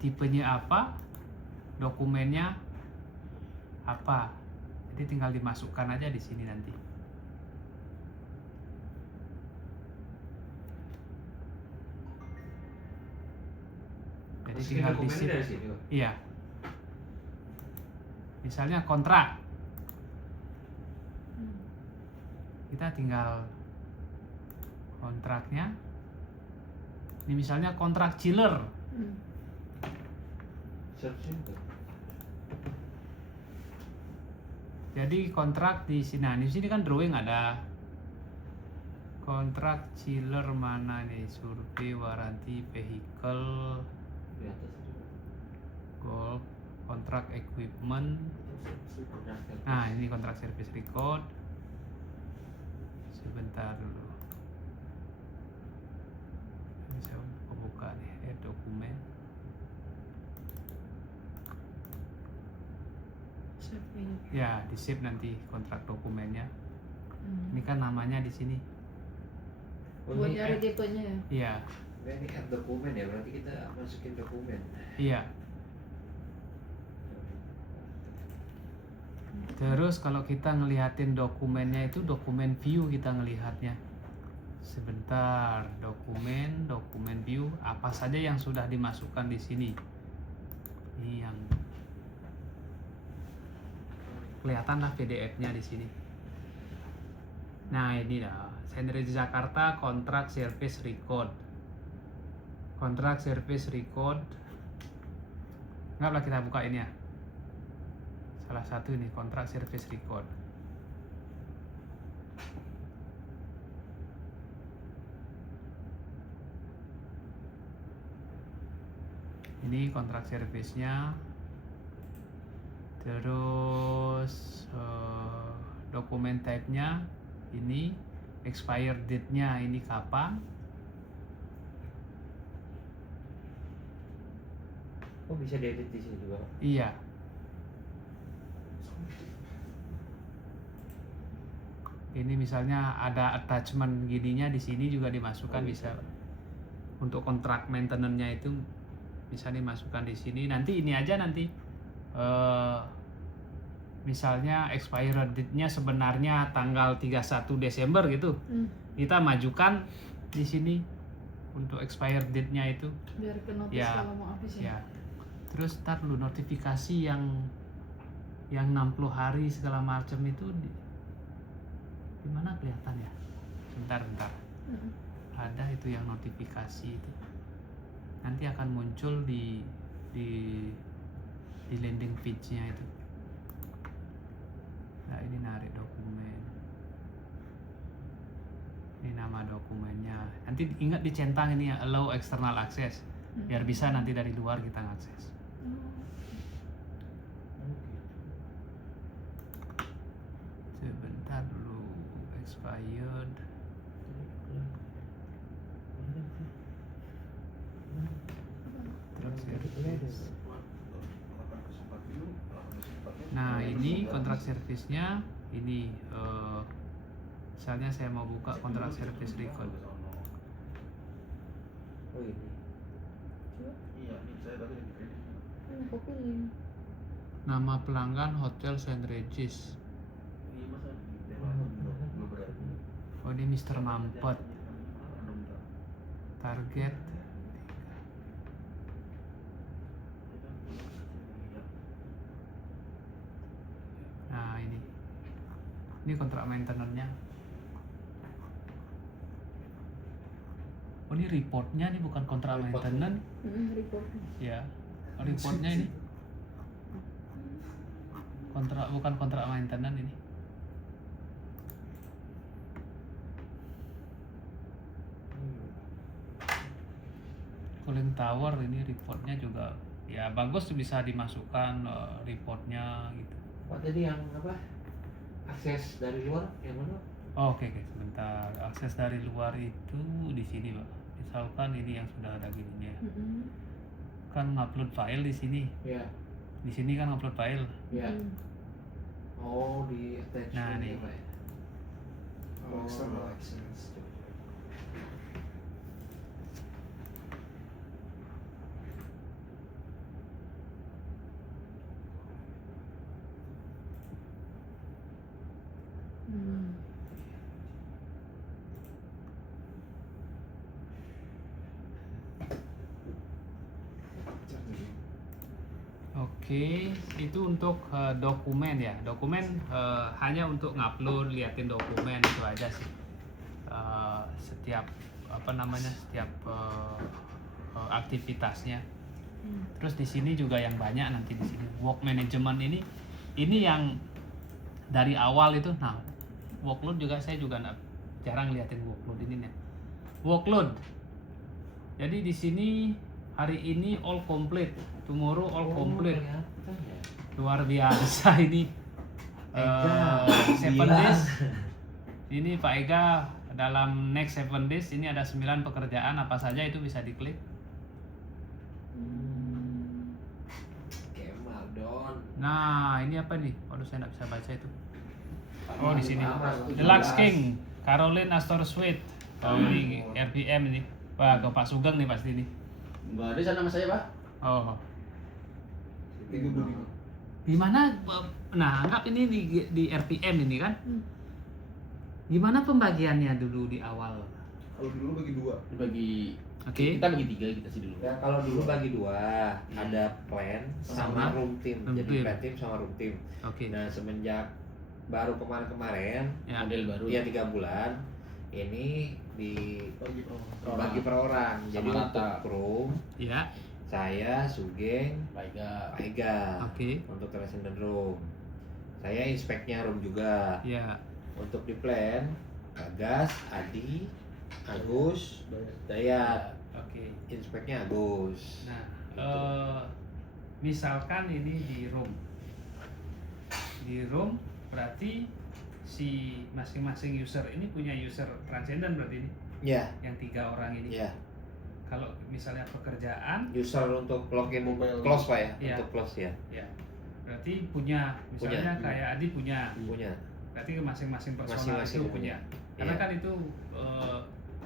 Tipenya apa? Dokumennya apa? Jadi tinggal dimasukkan aja di sini nanti. Jadi Masukin tinggal dokumennya di dari sini, Pak? Iya. Misalnya kontrak. Kita tinggal kontraknya. Ini misalnya kontrak chiller. Searching tuh. Jadi kontrak di sini, nah di sini kan drawing ada kontrak chiller mana nih, survei waranti vehicle Di atas itu. golf kontrak equipment. Nah ini kontrak service record. Sebentar dulu, ini saya buka nih dokumen. Ya, di save nanti kontrak dokumennya. Ini kan namanya di sini. Oh, Buat ini nyari add- tipenya ya. Iya, ini add dokumen ya, berarti kita masukin dokumen. iya. Terus kalau kita ngelihatin dokumennya itu dokumen view kita ngelihatnya. Sebentar, dokumen view apa saja yang sudah dimasukkan di sini. Ini yang kelihatan lah PDF-nya di sini. Nah, ini dah. Sendiri Jakarta kontrak service record. Kontrak service record. Enggak lah, kita buka ini ya. Salah satu ini kontrak service record. Ini kontrak service-nya. Terus dokumen type-nya ini, expire date-nya ini kapan. Oh bisa diedit di sini juga. Iya. Ini misalnya ada attachment gininya di sini juga dimasukkan, Oh, bisa. Untuk kontrak maintenance-nya itu bisa dimasukkan di sini. Nanti ini aja nanti misalnya expire date-nya sebenarnya tanggal 31 Desember gitu. Kita majukan di sini untuk expire date-nya itu. Biar ke notice Ya, kalau mau habis ya. Ya. Terus ntar dulu notifikasi yang 60 hari segala macam itu di mana kelihatan ya? Bentar. Ada itu yang notifikasi itu. Nanti akan muncul di landing page-nya itu. Nah, ini narik dokumen. Ini nama dokumennya. Nanti ingat dicentang ini ya, allow external access. Biar bisa nanti dari luar kita ngakses. Sebentar dulu, expired. Terus nah ini kontrak servisnya ini misalnya saya mau buka kontrak service record. Oh ini. Iya, ini saya tadi Aku pilih. Nama pelanggan Hotel St. Regis. Oh ini Mr. Mampet. Target. Nah ini kontrak maintenance-nya. Oh ini reportnya, ini bukan kontrak Report. maintenance. Report. Ya, oh, reportnya ini kontrak, bukan kontrak maintenance ini. Cooling tower ini reportnya juga ya bagus, bisa dimasukkan reportnya gitu. Pak tadi yang apa? Akses dari luar yang mana? Oh, oke, sebentar. Akses dari luar itu di sini, Pak. Misalkan ini yang sudah ada gini ya. Kan ngupload file di sini. Ya. Di sini kan ngupload file. Ya. Oh, di attachment. Nah, nih. Pak, ya? Oh, external. access. Oke, itu untuk dokumen ya. Dokumen hanya untuk ngupload, liatin dokumen itu aja sih. Setiap setiap aktivitasnya. Terus di sini juga yang banyak nanti di sini work management ini yang dari awal itu. Nah, workload juga saya juga jarang liatin workload ini nih. Workload. Jadi di sini hari ini all complete, tomorrow all complete. Kelihatan ya. Luar biasa ini. Ega, 7 gila. days. Ini Pak Ega dalam next 7 days ini ada 9 pekerjaan, apa saja itu bisa diklik. Kemal Don. Nah, ini apa nih? Waduh, saya nggak bisa baca itu. Oh, di sini. Apa? Deluxe King, Caroline Astor Suite. Oh, ini RPM ini. Wah, ke Pak Sugeng nih pasti nih. Enggak ada sana sama saya, Pak. Oh. 35. Gimana? Nah, anggap ini di RPM ini kan. Gimana pembagiannya dulu di awal? Kalau dulu bagi 2. Dibagi Oke. kita bagi 3 kita sih dulu. Ya kalau dulu bagi 2, ada plan Sama sama room team. room Jadi team. plan team sama room team. Oke. Nah semenjak baru kemarin-kemarin, Ya. Model baru. ya 3 bulan, ini Bagi dibagi per orang. Jadi Sama untuk rata. room, Ya. saya Sugeng, Baiklah. Pak Ega. Oke. Untuk resident room, saya inspeknya room juga. Ya. Untuk di plan, Bagas, Adi, Agus, Dayat. Oke. Inspeknya Agus. Nah, Gitu. misalkan ini di room. Di room berarti si masing-masing user ini punya user transcendent berarti ini Ya, yang 3 orang ini. ya. Kalau misalnya pekerjaan, User untuk login Mobile. close Pak ya? Iya. Untuk close ya. ya berarti punya. Misalnya Punya. kayak Adi punya, Punya. berarti masing-masing personal Masing-masing itu punya. Karena Iya. kan itu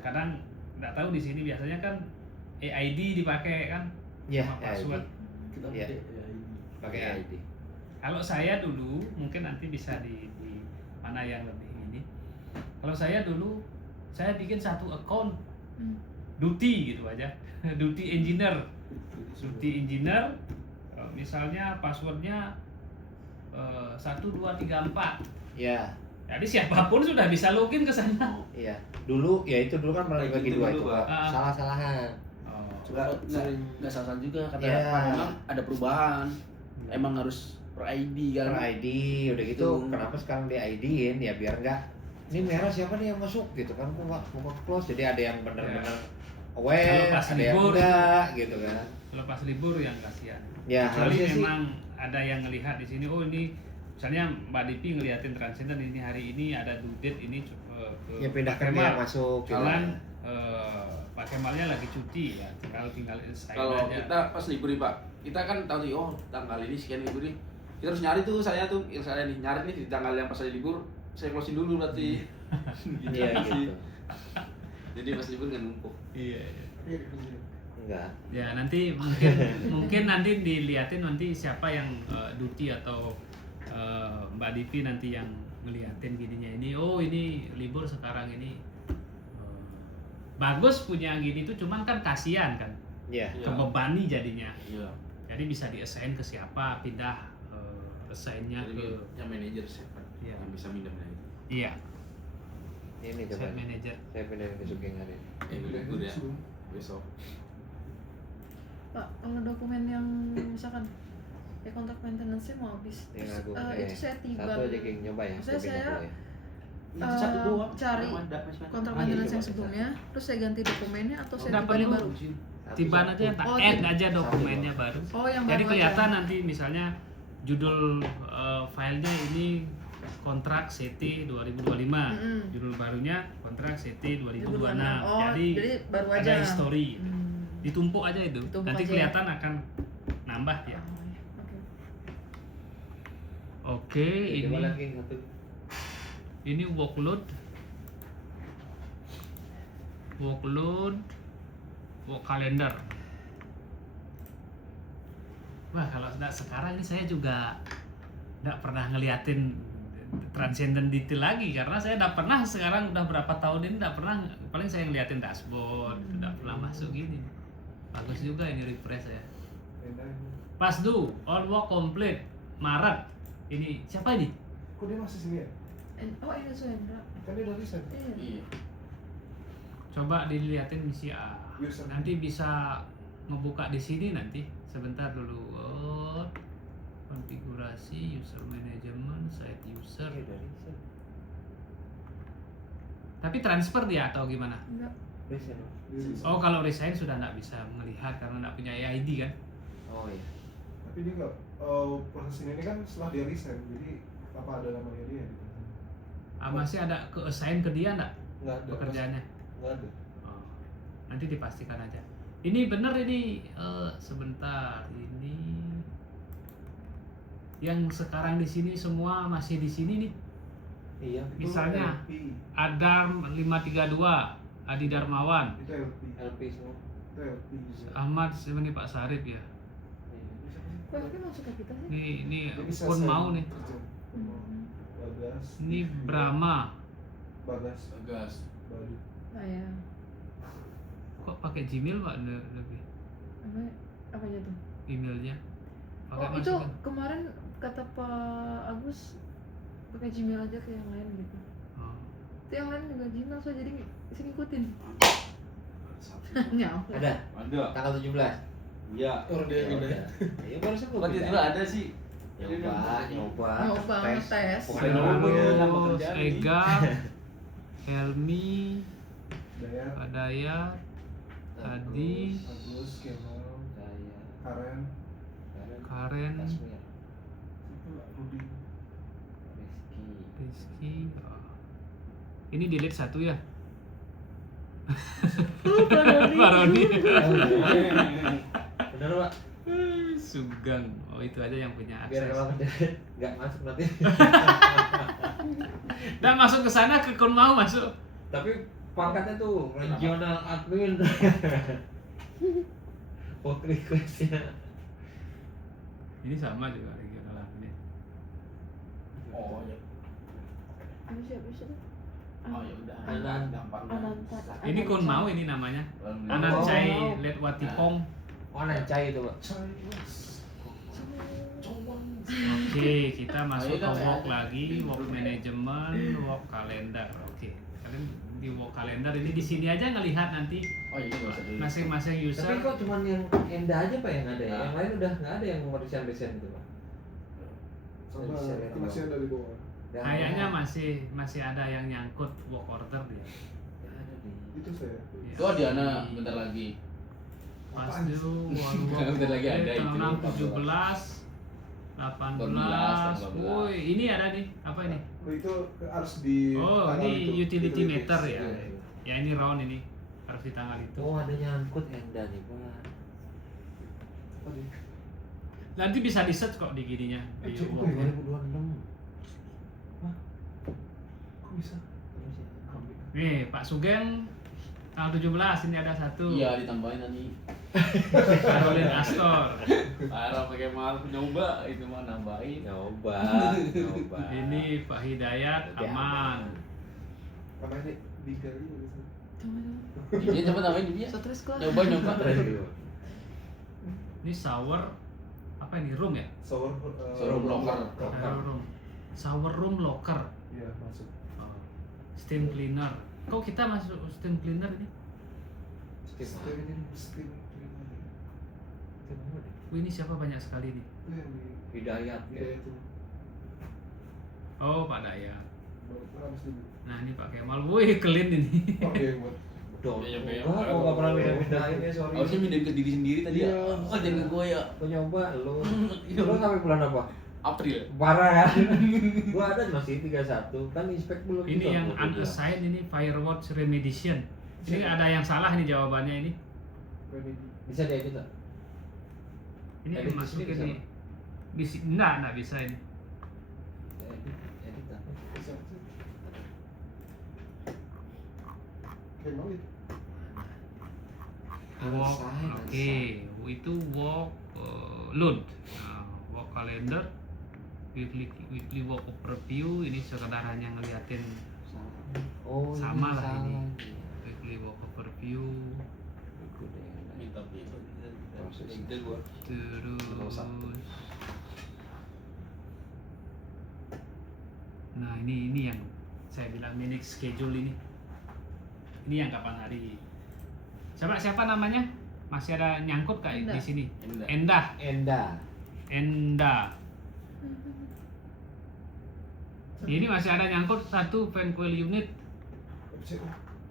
kadang nggak tahu di sini biasanya kan AID dipakai kan Iya, sama password. Kita Iya. pakai ya ini. Pakai Iya. ID. Kalau saya dulu mungkin nanti bisa di mana yang lebih ini. Kalau saya dulu saya bikin satu account duty gitu aja, duty engineer, misalnya passwordnya 1 2 3 4. Ya, Jadi siapapun sudah bisa login ke sana. iya. Dulu ya itu dulu kan malah Kayak bagi gitu 2 dulu, itu Pak. Pak. Salah-salahan. Oh. Nggak salah juga kata Iya. Pak, memang ada perubahan. Emang harus per ID kan. Per ID udah gitu Gitu. kenapa sekarang di ID-in ya biar enggak ini merah siapa nih yang masuk gitu kan kok nggak close jadi ada yang benar-benar Kalau aware pas ada yang libur. enggak gitu kan Kalau pas libur yang kasihan. ya Kecuali harusnya sih memang ada yang ngelihat di sini, oh ini misalnya Mbak Dipi ngeliatin transcendent ini hari ini ada due date ini ke ya pindahkan Pak dia Kemal. masuk gitu. Jalan Pak Kemalnya lagi cuti ya, tinggal sign Kalau aja. kita pas libur nih Pak, kita kan tahu nih, oh tanggal ini sekian libur nih. Kita harus nyari tuh, saya nih nyari nih di tanggal yang pas saya libur, saya closing dulu berarti. Iya gitu. Jadi pas libur nggak numpuk. Iya. Iya, gitu. Enggak. Ya nanti mungkin nanti diliatin nanti siapa yang Duti atau Mbak Divi nanti yang ngeliatin gininya ini. Oh ini libur sekarang ini bagus punya gini tuh, cuman kan kasihan kan, Iya. kebebani jadinya. Iya. Jadi bisa di-assign ke siapa, pindah assign-nya Jadi ke yang manajer siapa Iya. yang bisa minjem itu. iya, Ini coba. site manager. Saya pindahin ke Sugeng hari ini. Libur ya besok. Pak, kalau dokumen yang misalkan ya kontrak maintenance-nya mau habis, Yang terus, aku itu saya tiba satu aja King, nyoba ya. Maksudnya pindah saya, dulu ya. Itu satu doang. cari Yang ada, masih ada. kontrak Ah, maintenance iya, yang coba. sebelumnya, terus saya ganti dokumennya atau saya Nggak tiba perlu. baru? Tiban aja, tak Oh, add gitu. aja dokumennya baru. Oh, yang Jadi baru kelihatan aja. nanti misalnya judul filenya ini kontrak CT 2025. Mm-mm. Judul barunya kontrak CT 2026. Oh, jadi baru ada aja. history. Hmm. Ditumpuk aja itu. Ditumpuk Nanti aja. kelihatan akan nambah ya. Oh, iya. Oke. Oke, Coba ini lagi satu. workload work calendar. Wah, kalau sekarang ini saya juga nggak pernah ngeliatin transcendent detail lagi karena saya nggak pernah, sekarang udah berapa tahun ini nggak pernah, paling saya ngeliatin dashboard, nggak pernah masuk gini. Bagus juga ini refresh ya. Beda ini. Pas do, all work complete, Maret. Ini siapa ini? Kok dia masih sini ya? Oh, ini Suhendra. Kan dia udah resign. Iya. Iya. Coba dilihatin misi A. User. Nanti bisa ngebuka di sini nanti. Sebentar dulu. Oh, konfigurasi, user management, site user. Oke, dari set. Tapi transfer dia atau gimana? Enggak. Resign. Dia resign. Oh, kalau resign sudah nggak bisa melihat karena nggak punya ID kan? Oh iya. Tapi dia nggak, proses ini kan setelah dia resign, jadi apa ada namanya dia gitu? Masih ada ke assign ke dia nggak Nggak ada. pekerjaannya? Nggak ada. Oh, nanti dipastikan aja. Ini bener ini, sebentar ini yang sekarang di sini semua masih di sini nih. Iya. Itu Misalnya LP. Adam 532, Adi Darmawan, Itu LP. LP semua. Itu LP. Ahmad ini Pak Sarip ya. Kok ini masuk ke kita sih? Ini Dia bisa pun sign mau nih. kerja. Hmm. Bagas. Ini Brahma. Bagas. Gas. Baru. Ah, ya. Kok pakai Gmail Pak lebih Apanya tuh? emailnya? Pakai Oh, itu masukin. kemarin kata Pak Agus pakai Gmail aja ke yang lain gitu. Oh. Itu yang lain juga Gmail, so jadi sini ngikutin. Nyam. Ada. Ada. Tanggal 17. Iya. Orang dia pindah. Iya baru sebut. Kok tiba-tiba ada sih? Nyoba, Nyoba, ngetes. Pokoknya Terus, nama nama kerjaan nih. Ega, Helmi, Dayat. Pak Dayat, Adi, Agus. Kemal. Saya. Karen. Karen, Tasmir. Itu Rudi. Rizky. Rizky. Oh. Ini delete satu ya? Pak Roni. Bener Pak. Sugeng. Oh itu aja yang punya Biar akses. kalau nggak masuk nanti. Dan masuk ke sana ke kon mau masuk. Tapi pangkatnya tuh regional admin. Work requestnya. Ini sama juga regional admin. Oh ya. Ini siapa sih? Oh ya udah. Anan. Gampang. Ananta. Ini kon mau ini namanya. Anancai Letwatipong. Oh Nancai itu Pak. Oke, kita masuk ke Ayo, work lagi, work management, work calendar. Oke, kalian di work calendar ini di sini aja ngelihat nanti Oh iya nggak usah dulu. masing-masing Tapi user. kok cuman yang Enda aja Pak yang ada ya? Nah. Yang lain udah nggak ada yang mau resign itu Pak. Sama Bisa lihat itu masih ada di bawah. Yang Kayaknya masih ada yang nyangkut work order dia. yang ada di. Itu saya. Ya. Oh Diana bentar lagi. Pas Apaan? dulu Bentar lagi ada itu. 17, 18. Woi, ini ada nih. Apa ini? Oh, itu harus di Oh, tanggal ini itu, utility utilities. meter ya. Iya. Ya ini round ini harus di tanggal itu. Oh ada nyangkut Enda nih Pak. Apa dia? Nanti bisa di search kok di gininya. Di Cukup work ya? 2026. Kok bisa? Terus ya. Ambil. Nih, Pak Sugeng Tanggal 17 ini ada satu. Iya, ditambahin tadi. Caroline Astor. Parah pakai mal nyoba itu mah nambahin. Nyoba. Ini Pak Hidayat Berarti aman. Apa ini Biga gitu? Coba. Dia coba tambahin dia. Stres kelas. Nyoba. Ini shower apa ini room ya? Shower Shower locker. Shower room. Shower room locker. Iya masuk. Steam cleaner. Kok kita masuk steam cleaner ini? Steam. Wih, ini siapa banyak sekali nih? Itu yang di Hidayat Biga ya. itu. Oh, Pak Daya. Baru habis dulu. Nah, ini Pak Kemal. Wih, clean ini. Oke buat. Dong. Iya, iya, Enggak, iya. gua nggak pernah pindah-pindahin ya, sorry. Harusnya mindahin ke diri sendiri tadi ya. Iya. Oh, jangan ke gue ya. Gua nyoba lu. Iya. Lu sampai bulan apa? April. Parah kan? Gua ada masih 31 kan inspek belum. Ini juga, yang gua bilang. unassigned ini firewatch remediation. Ini ada yang salah nih jawabannya ini. Bisa diedit tak? Ini Edit di masukin sini nih. Bisa enggak bisa ini. Edit apa? Bisa sih. Kemal itu. Walk, oke, itu walk load, nah, walk calendar, weekly walk overview. Ini sekedar hanya ngeliatin Oh, sama ini lah ini. salah. Weekly walk overview, Minta itu. Proses. Itu gua. terus, nah ini yang saya bilang manage schedule ini. Ini yang kapan hari. Siapa namanya? Masih ada nyangkut kak Endah. di sini? Endah. Enda. Ini masih ada nyangkut satu fan coil unit.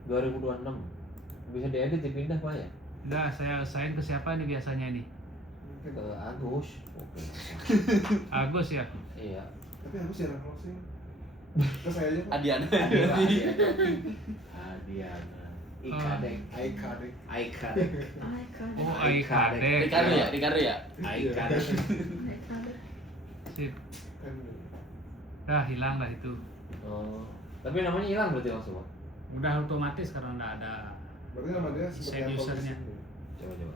2026 bisa diedit dipindah Pak ya? Udah saya assign ke siapa ini biasanya ini? Ke Agus. Oke. Agus ya. Iya. Tapi harus jarang closing. Ke saya aja. Pak. Adiana. Adiana. Ikadek. Aikadek. Aikadek. Oh, Aikadek. Aikadek. Ricardo ya? Aikadek. Sip. Kan Dah hilang lah itu. Oh. Tapi namanya hilang berarti langsung Pak? Udah otomatis karena nggak ada. berarti nama dia seperti Desain apa usernya. Coba.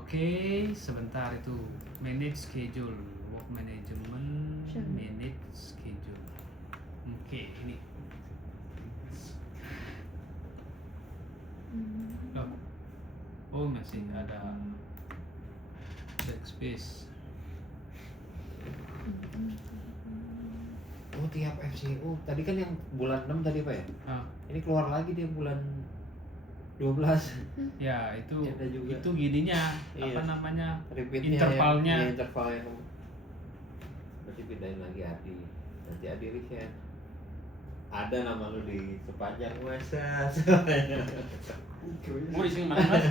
Oke, sebentar itu manage schedule, work management, Siap. manage schedule. Oke, ini. Oh, masih ada backspace. Oh tiap FCU tadi kan yang bulan 6 tadi Pak ya? Ah, Ini keluar lagi dia bulan 12. ya itu Ada juga. itu gininya Iya. apa namanya? Repeatnya Intervalnya. ya, intervalnya berarti pindahin lagi Adi. Nanti Adi reset. Ada nama lu di sepanjang masa. Mau di sini mana, Mas?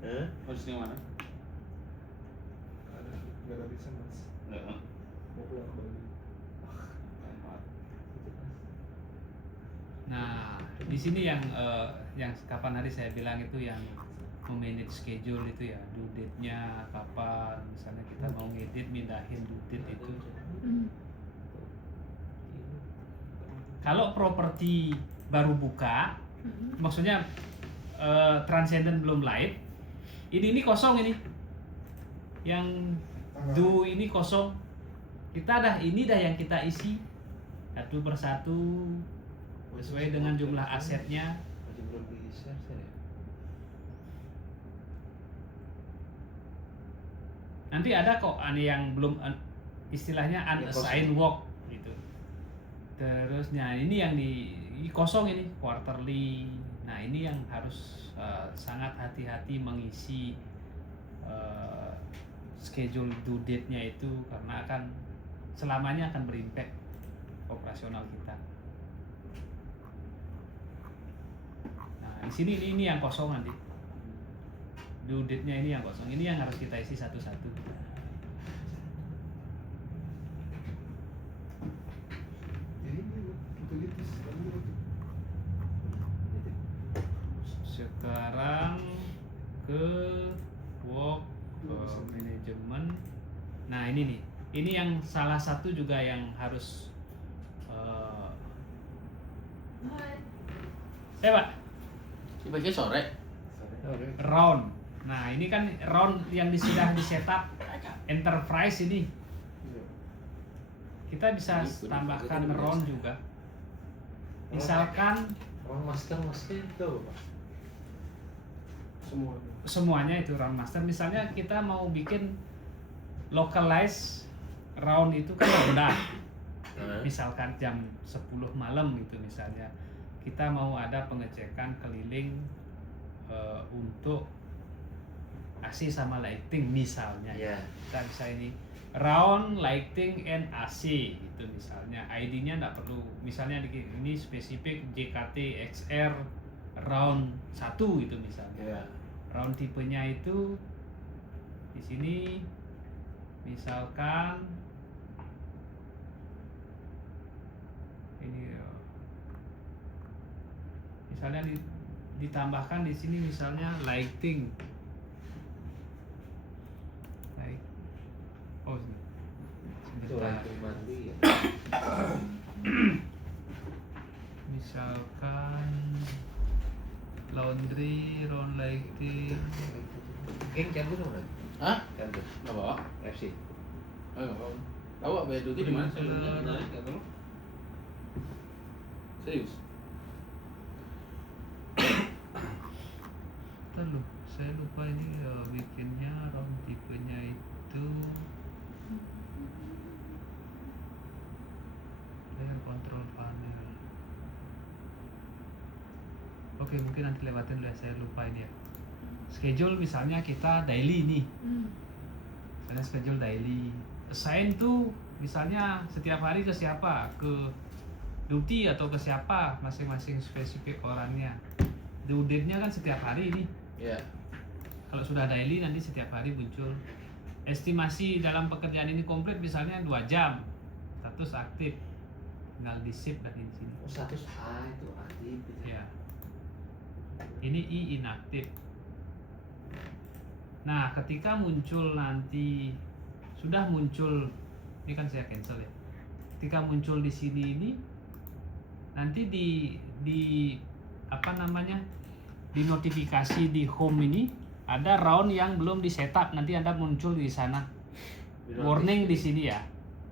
Hah? Mau di sini mana? nggak ada bisa mas. Enggak. Mau pulang ke Bali. Nah, di sini yang kapan hari saya bilang itu yang memanage schedule itu ya, due date-nya kapan, misalnya kita mau ngedit mindahin due date itu. Kalau properti baru buka, maksudnya Transcendent belum live, ini kosong ini, yang do ini kosong. Kita ini dah yang kita isi satu persatu sesuai dengan jumlah asetnya. Masih belum di share ya? Nanti ada kok yang belum istilahnya unassigned work gitu. Terus nah ini yang di kosong ini quarterly. Nah ini yang harus sangat hati-hati mengisi schedule due date-nya itu karena akan selamanya akan berimpact operasional kita. Nah di sini ini yang kosong nanti. Due date-nya ini yang kosong. Ini yang harus kita isi satu-satu. Ini utilities. Sekarang ke work management. Nah ini nih, ini yang salah satu juga yang harus Pak. Dipakai sore. Round. Nah, ini kan round yang sudah di setup enterprise ini. Kita bisa tambahkan round juga. Misalkan Orang master itu Pak. Semua. semuanya itu round master. Misalnya kita mau bikin localize round itu kan rendah. Misalkan jam 10 malam gitu misalnya. Kita mau ada pengecekan keliling untuk AC sama lighting misalnya. Iya. Kita bisa ini round lighting and AC gitu misalnya. ID-nya enggak perlu misalnya ini spesifik JKT XR round 1 gitu misalnya. Iya. Round tipenya itu di sini misalkan ini misalnya ditambahkan di sini misalnya lighting oh Itu sebentar. langsung mandi ya. Misalkan laundry round lighting Geng cabut dong lagi. Hah? Cabut. Nggak bawa? FC. Nggak bawa. Tahu apa itu di mana? Naik kan lu? Serius? Lalu saya lupa ini bikinnya round tipenya itu player control panel. Oke, mungkin nanti lewatin dulu ya, saya lupa ini ya. Schedule misalnya kita daily nih. Misalnya schedule daily. Assign tuh misalnya setiap hari ke siapa? Ke duty atau ke siapa? Masing-masing spesifik orangnya. Due date-nya kan setiap hari nih. Iya. Kalau sudah daily nanti setiap hari muncul. Estimasi dalam pekerjaan ini komplit misalnya 2 jam. Status aktif. Tinggal di save dari sini. Oh, status A itu aktif. Ya. Ini I inaktif. Nah, ketika muncul nanti sudah muncul, ini kan saya cancel ya. Ketika muncul di sini ini nanti di apa namanya? Di notifikasi di home ini ada round yang belum di setup, nanti Anda muncul di sana. Warning di sini ya.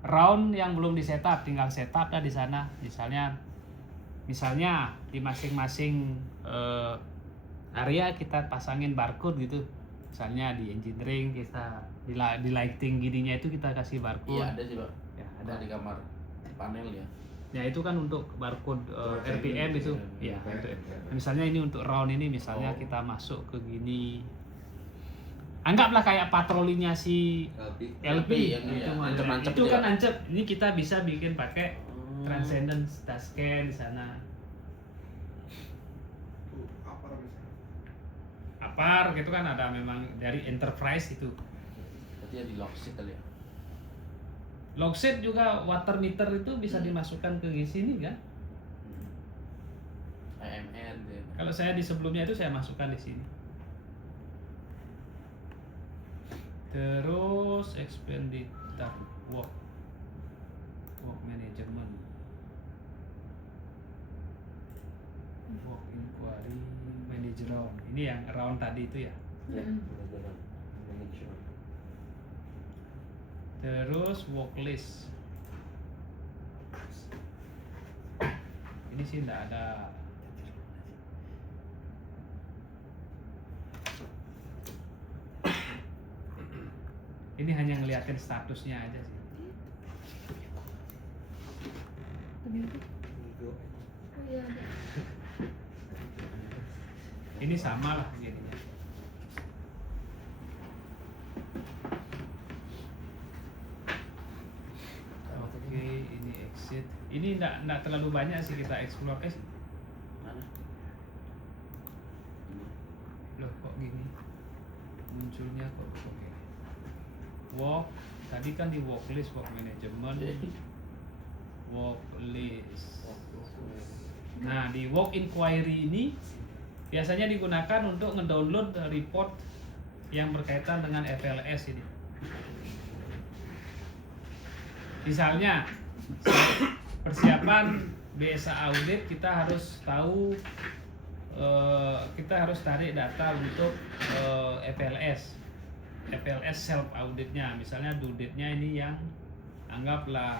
Round yang belum di setup, tinggal setup dah di sana. Misalnya di masing-masing area kita pasangin barcode gitu. Misalnya di engineering kita di lighting gininya itu kita kasih barcode. Iya ada sih Pak. Ya, Ada di kamar panel ya. Ya itu kan untuk barcode RPM itu. Ya. Iya. Misalnya ini untuk round ini misalnya Oh. kita masuk ke gini. Anggaplah kayak patrolinya si LP yang itu, iya, ancep-ancep itu dia. kan ancep. Ini kita bisa bikin pakai Transcendence Taskscan di sana. Tuh, apa biasanya? Apar gitu kan ada memang dari enterprise itu. Berarti ya di lock sheet kali ya. Logset juga water meter itu bisa dimasukkan ke sini kan. AMR gitu ya. Kalau saya di sebelumnya itu saya masukkan di sini. Terus expenditure work management, work inquiry, manage round. Ini yang round tadi itu ya. Ya, manajemen. Terus work list. Ini sih enggak ada. Ini hanya ngeliatin statusnya aja sih. Tadi apa? Oh iya ada. Ini sama lah jadinya. Oke, ini exit. Ini enggak terlalu banyak sih kita explore guys. Mana? Loh kok gini? Munculnya kok oke. Work tadi kan di work list, work management, work list. Nah, di work inquiry ini biasanya digunakan untuk ngedownload report yang berkaitan dengan FLS ini. Misalnya persiapan BSA audit kita harus tahu kita harus tarik data untuk FLS self auditnya. Misalnya due date-nya ini yang anggaplah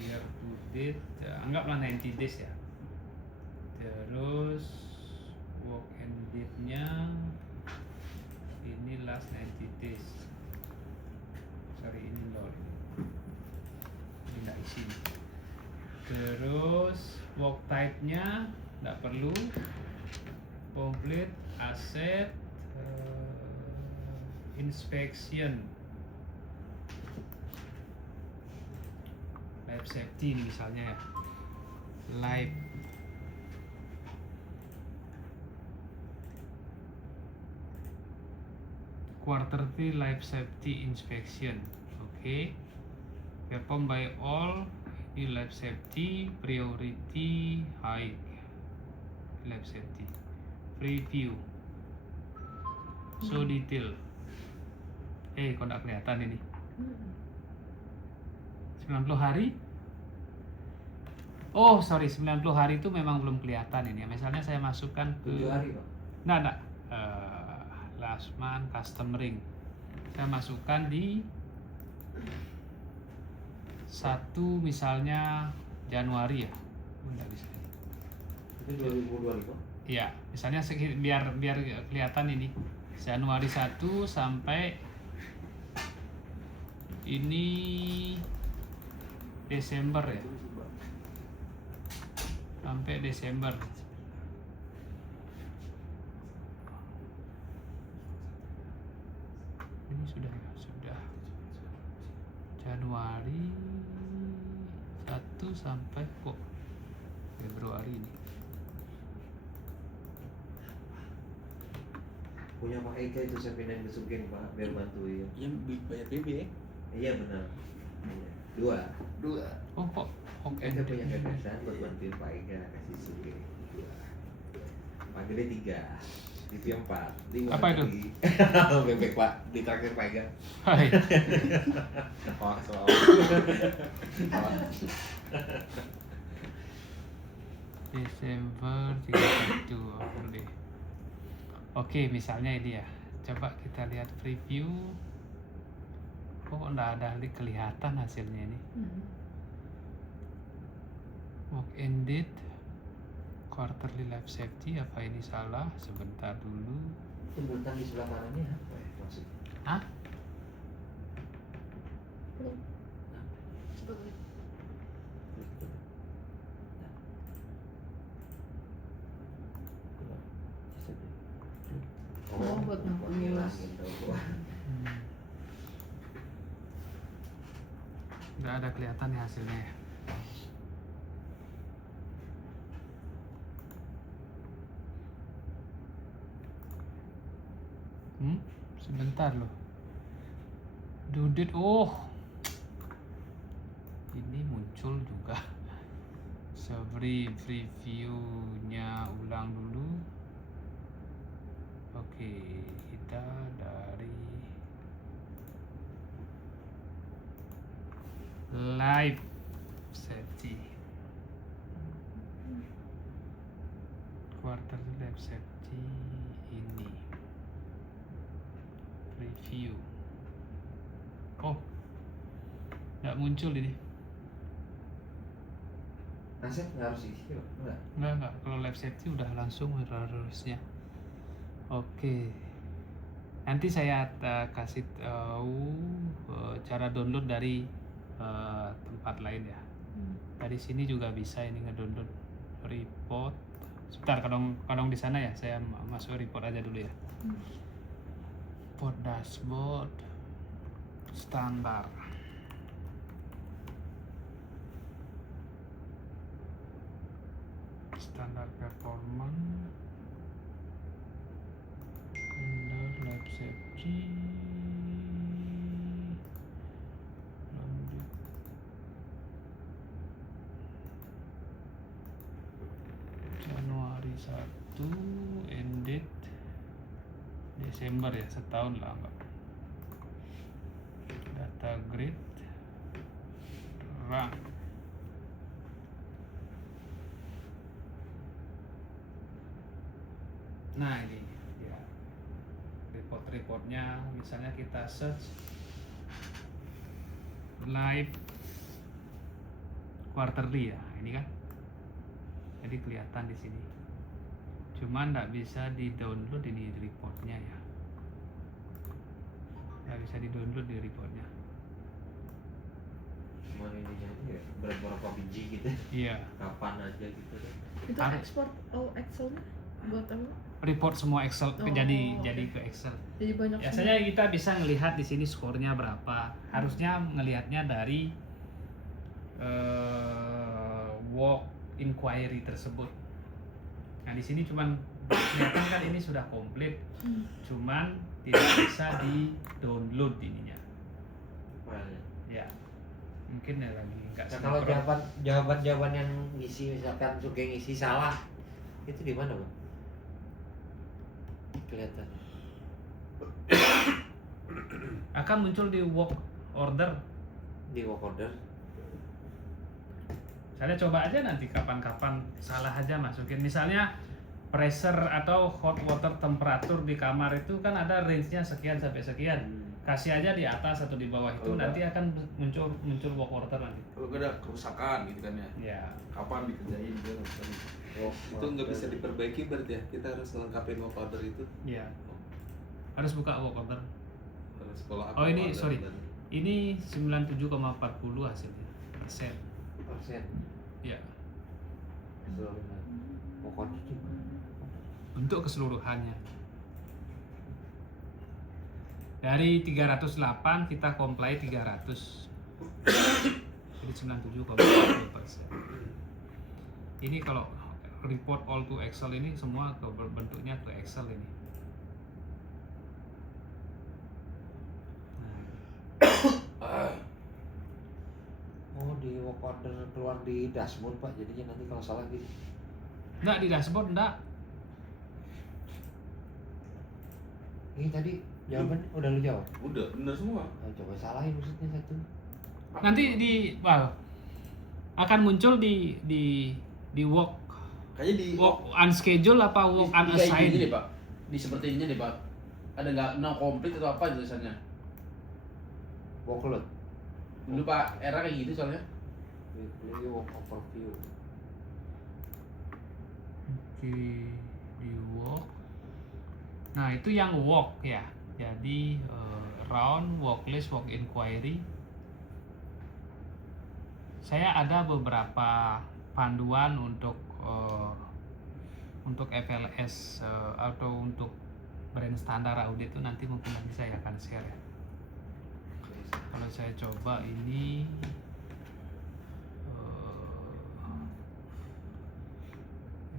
year to date, anggaplah 90 days ya. Terus work end date-nya ini last 90 days. Sorry, ini lol. Ini nggak isi. Terus work type-nya nggak perlu. Complete asset inspection. Life safety ini misalnya ya. Life quarterly life safety inspection. Oke. Perform by all. Ini life safety priority high. Life safety preview. So detail. Kok nggak kelihatan ini. 90 hari. Oh sorry, 90 hari itu memang belum kelihatan ini ya. Misalnya saya masukkan ke 7 hari Pak. Nah, last month customering. Saya masukkan di 1 misalnya Januari ya. Nggak bisa. Itu 2025. Iya, misalnya biar kelihatan ini Januari 1 sampai ini Desember ya. Sampai Desember. Ini sudah Januari 1 sampai kok Februari ini. Punya Pak Eka itu saya pindahin ke Sugeng Pak, biar bantuin. Yang bayar BB ya? Iya benar. Iya. 2. Oh kok Kita punya gagasan buat bantuin Pak Eka kasih Sugeng. Pak Gede 3, TV 4, 5 Apa itu? bebek Pak, di traktir Pak Eka. Hai. Soal. Desember 31 boleh. Oke, misalnya ini ya. Coba kita lihat preview. Kok nggak ada kelihatan hasilnya ini. Work ended quarterly life safety, apa ini salah? Sebentar dulu. Itu bulatan di sebelah kanannya apa ya maksudnya? Hah? Coba lihat. Oh, buat ngelas. Nggak ada kelihatan ya hasilnya ya. Sebentar loh. Due date, oh ini muncul juga. Preview-nya ulang dulu. Oke, kita dari live safety. Quarter live safety ini. Review. Oh, nggak muncul ini. Aset nggak harus isi Pak? Enggak. Kalau live safety udah langsung harusnya. Oke. Nanti saya kasih tahu cara download dari tempat lain ya. Dari sini juga bisa ini ngedownload report. Sebentar, kadang di sana ya. Saya masuk report aja dulu ya. Report dashboard standar. Standar performance. Standar life safety. Januari 1 ended Desember ya, setahun lah enggak. Data grid run. Nah ini ya report-reportnya, misalnya kita search live quarterly ya, ini kan, jadi kelihatan di sini. Cuman nggak bisa di download ini reportnya ya, nggak bisa di download di reportnya. Cuman ininya aja ya, berapa biji gitu. Iya. Kapan aja gitu deh. Itu ekspor Excelnya buat apa? Report semua Excel Oh, jadi oke. ke Excel. Jadi banyak Biasanya kita bisa ngelihat di sini skornya berapa. Harusnya ngelihatnya dari work inquiry tersebut. Nah di sini cuman kelihatan kan ini sudah komplit, cuman tidak bisa di download ininya. Filenya. Ya, mungkin ya lagi nggak Nah, kalau sinkron. jawaban yang ngisi, misalkan suka ngisi salah, itu di mana, Bang? Kelihatan. Akan muncul di work order. Di work order. Saya coba aja nanti kapan-kapan salah aja masukin. Misalnya pressure atau hot water temperatur di kamar itu kan ada range-nya sekian sampai sekian. Kasih aja di atas atau di bawah itu, Oh, nanti akan muncul work order nanti. Kalau ada kerusakan gitu kan ya, Ya. kapan dikerjain gitu kan. Work Itu nggak order. bisa diperbaiki berarti ya, kita harus lengkapin work order itu. Ya. Harus buka work order. Harus follow up Oh, work ini, order sorry. dan- Ini 97,40 hasilnya. Persen. Persen. Ya. Keseluruhan. Work order di mana? Untuk keseluruhannya. Dari 308 kita comply 300. Jadi 97,40%. Ini kalau report all to Excel ini semua bentuknya ke Excel ini. Nah, Oh, di work order keluar di dashboard, Pak. Jadinya nanti kalau salah gitu. enggak di dashboard enggak. Ini tadi jawaban udah lu jawab. Udah bener semua. Oh, coba salahin maksudnya satu. Nanti akan muncul di work Kayaknya di unscheduled apa work di unassigned. ini deh Pak, di seperti ini deh Pak. Ada nggak no complete atau apa tulisannya? Workload. Dulu Pak era kayak gitu soalnya. Weekly work overview. Di work. Nah itu yang work ya. Jadi round, work list, work inquiry. Saya ada beberapa panduan untuk FLS atau untuk brand standar audit itu nanti mungkin saya akan share ya. Kalau saya coba ini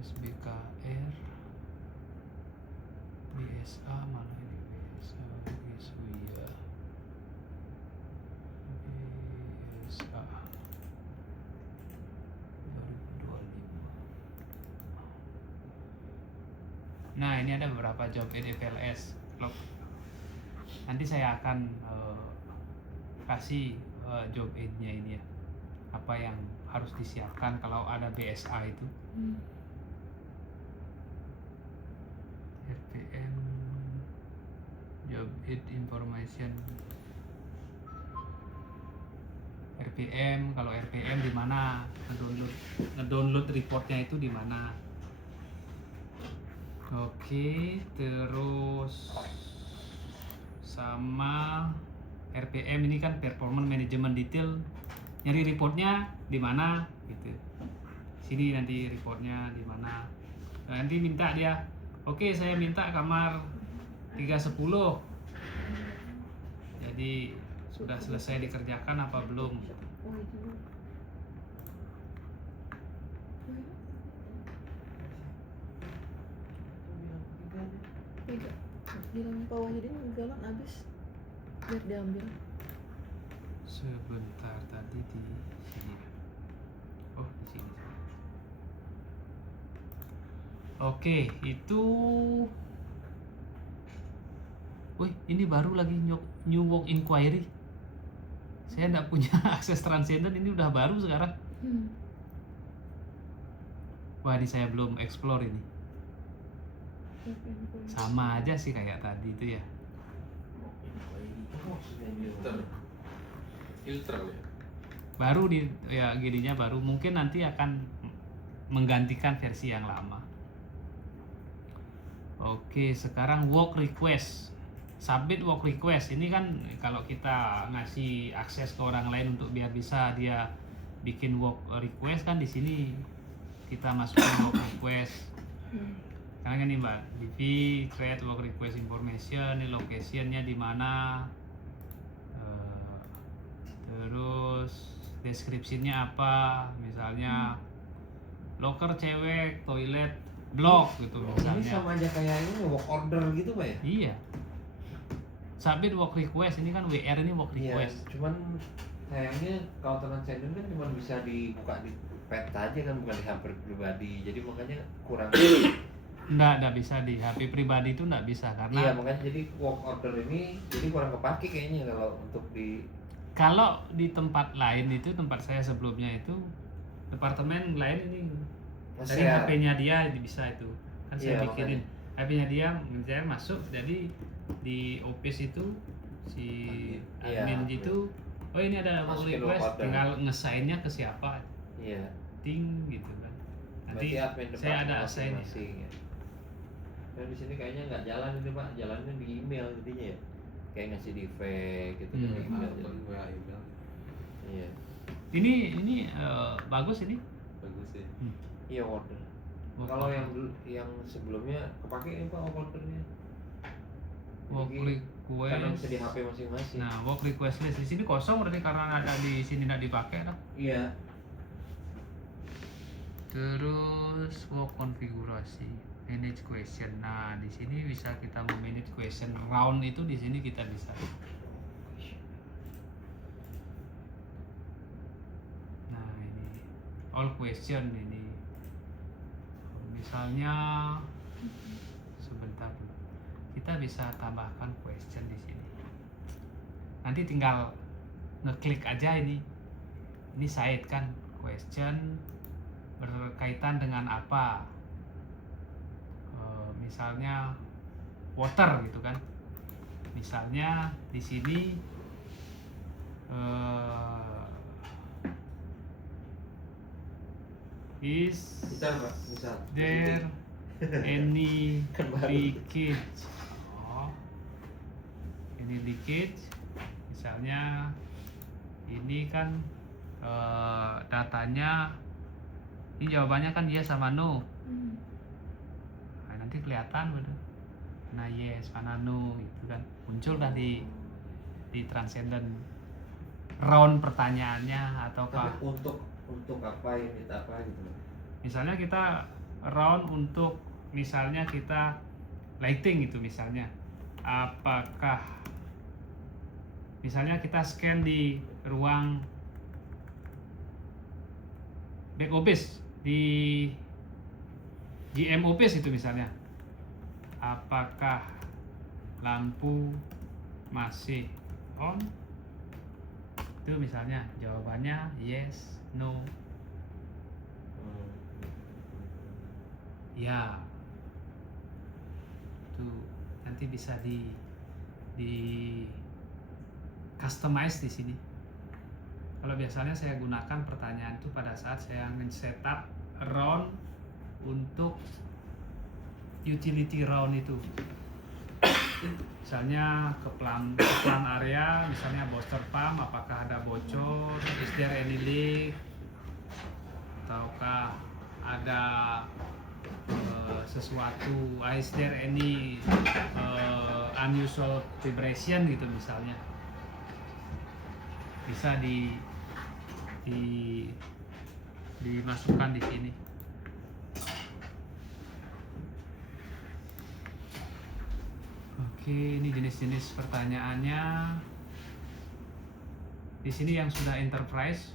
SBKR BSA mana ini BSA BSWIA BSA 2025. Nah ini ada beberapa job aid FLS. Nanti saya akan kasih job aid-nya ini ya, apa yang harus disiapkan kalau ada BSA itu. RPM job aid information. RPM, kalau RPM di mana ngedownload reportnya itu di mana. Oke, terus sama RPM ini kan performance management detail, nyari reportnya di mana gitu. Sini nanti reportnya di mana. Nanti minta dia, oke saya minta kamar 310. Jadi sudah selesai dikerjakan apa belum? Oh itu. Tiga. Bilang bawah jadi galon habis. Biar diambil. Sebentar tadi di sini. Oh di sini. Oke itu. Wih ini baru lagi new work inquiry. Saya nggak punya akses transcendent, ini udah baru sekarang. Wah ini saya belum explore ini. Sama aja sih kayak tadi itu ya. Filter. Filter ya. Baru di ya gininya baru mungkin nanti akan menggantikan versi yang lama. Oke, sekarang work request. Submit work request. Ini kan kalau kita ngasih akses ke orang lain untuk biar bisa dia bikin work request kan di sini kita masukin work request. Karena kan nih Mbak, DV create work request information, ini locationnya di mana, terus deskripsinya apa, misalnya locker cewek, toilet, blok gitu Ini misalnya. sama aja kayak ini work order gitu Pak ya? Iya. Submit work request ini kan WR ini work Iya, request. cuman sayangnya kalau transcendent kan cuma bisa dibuka di pet aja kan, bukan di HP pribadi. Jadi makanya kurang. Nggak bisa di HP pribadi itu nggak bisa Iya, karena makanya jadi work order ini jadi kurang kepake kayaknya kalau untuk di kalau di tempat lain itu tempat saya sebelumnya itu departemen lain ini dari ya. HP-nya dia bisa itu kan saya Iya, bikinin HP-nya dia saya masuk jadi di office itu si Iya, admin admin. gitu oh ini ada work Masukin request work order. tinggal ngesainnya ke siapa Iya. ting gitu kan nanti Berarti admin saya ada departemen assign masing-masing ya. Dan di sini kayaknya nggak jalan ini Pak, jalannya di email intinya ya. Kayak ngasih di fake gitu kan di email. Open WA email. Iya. ini bagus ini Bagus sih. Iya order. Work Kalau order. yang sebelumnya kepake ini Pak ordernya. work Jadi, karena bisa di request HP masing-masing. nah work request list di sini kosong berarti karena ada di sini nggak dipakai lah. Iya. Terus work konfigurasi, manage question. Nah, di sini bisa kita manage question round itu di sini kita bisa. Nah, ini all question ini. Misalnya sebentar dulu. Kita bisa tambahkan question di sini. Nanti tinggal ngeklik aja ini. Ini site kan question berkaitan dengan apa misalnya water gitu kan misalnya di sini is Bisa Pak, bisa. there any Kan baru. leakage ini leakage misalnya ini kan datanya ini jawabannya kan yes sama no. Nah, nanti kelihatan betul. Nah yes mana no gitu kan muncul dah di transcendent round pertanyaannya ataukah Tapi untuk apa ini apa gitu. misalnya kita round untuk misalnya kita lighting gitu misalnya apakah misalnya kita scan di ruang back office di GM office itu misalnya apakah lampu masih on itu misalnya jawabannya yes no ya itu nanti bisa di customize di sini. Kalau biasanya saya gunakan pertanyaan itu pada saat saya men-setup round untuk utility round itu. Misalnya ke plan area, misalnya booster pump, apakah ada bocor, is there any leak, ataukah ada sesuatu, is there any unusual vibration gitu misalnya. Bisa dimasukkan di sini. Oke, ini jenis-jenis pertanyaannya. Di sini yang sudah enterprise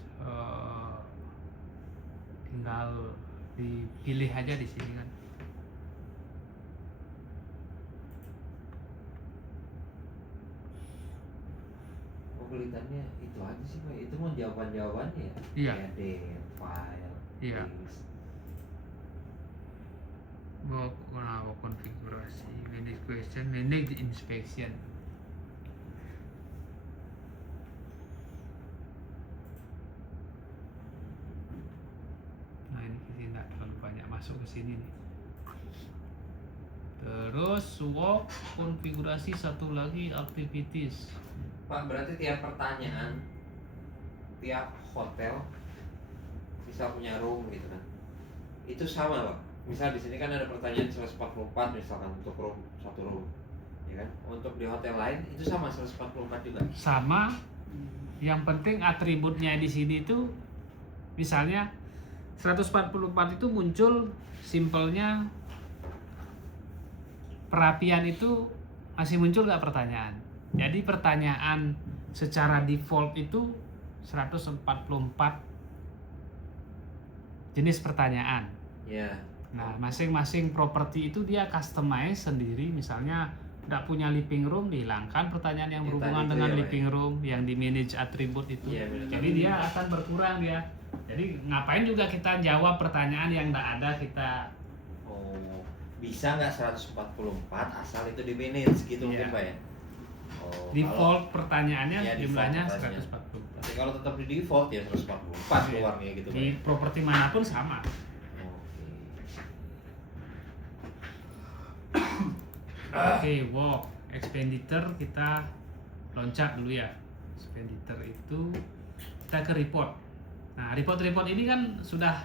tinggal dipilih aja di sini kan. Kelihatannya itu aja sih Pak, itu mau jawabannya ya. Iya. Edit, file, Iya. list. Work konfigurasi, manage question, manage inspection. Nah ini kita tidak terlalu banyak masuk ke sini nih. Terus work konfigurasi, satu lagi activities. Pak, berarti tiap pertanyaan, tiap hotel bisa punya room gitu kan? Itu sama Pak. Misal di sini kan ada pertanyaan 144 misalkan untuk room, satu room, ya kan? Untuk di hotel lain itu sama 144 juga. Sama, yang penting atributnya di sini itu misalnya 144 itu muncul simpelnya perapian itu masih muncul nggak pertanyaan. Jadi pertanyaan secara default itu 144 jenis pertanyaan. Ya. Nah, masing-masing properti itu dia customize sendiri. Misalnya nggak punya living room, dihilangkan pertanyaan yang Ya, berhubungan tadi itu dengan ya, Pak, living room yang di manage atribut itu. Iya, benar. Jadi dia akan berkurang dia. Jadi ngapain juga kita jawab pertanyaan yang nggak ada kita. Oh, bisa nggak 144 asal itu di manage gitu Iya. mungkin Pak ya? Oh, Default pertanyaannya Ya, default jumlahnya pertanyaan. 144. tapi kalau tetap di default ya 144 Iya. keluarnya gitu Pak. Di properti manapun sama. Oke, work expenditure kita loncat dulu ya. Expenditure itu kita ke report. Nah, report ini kan sudah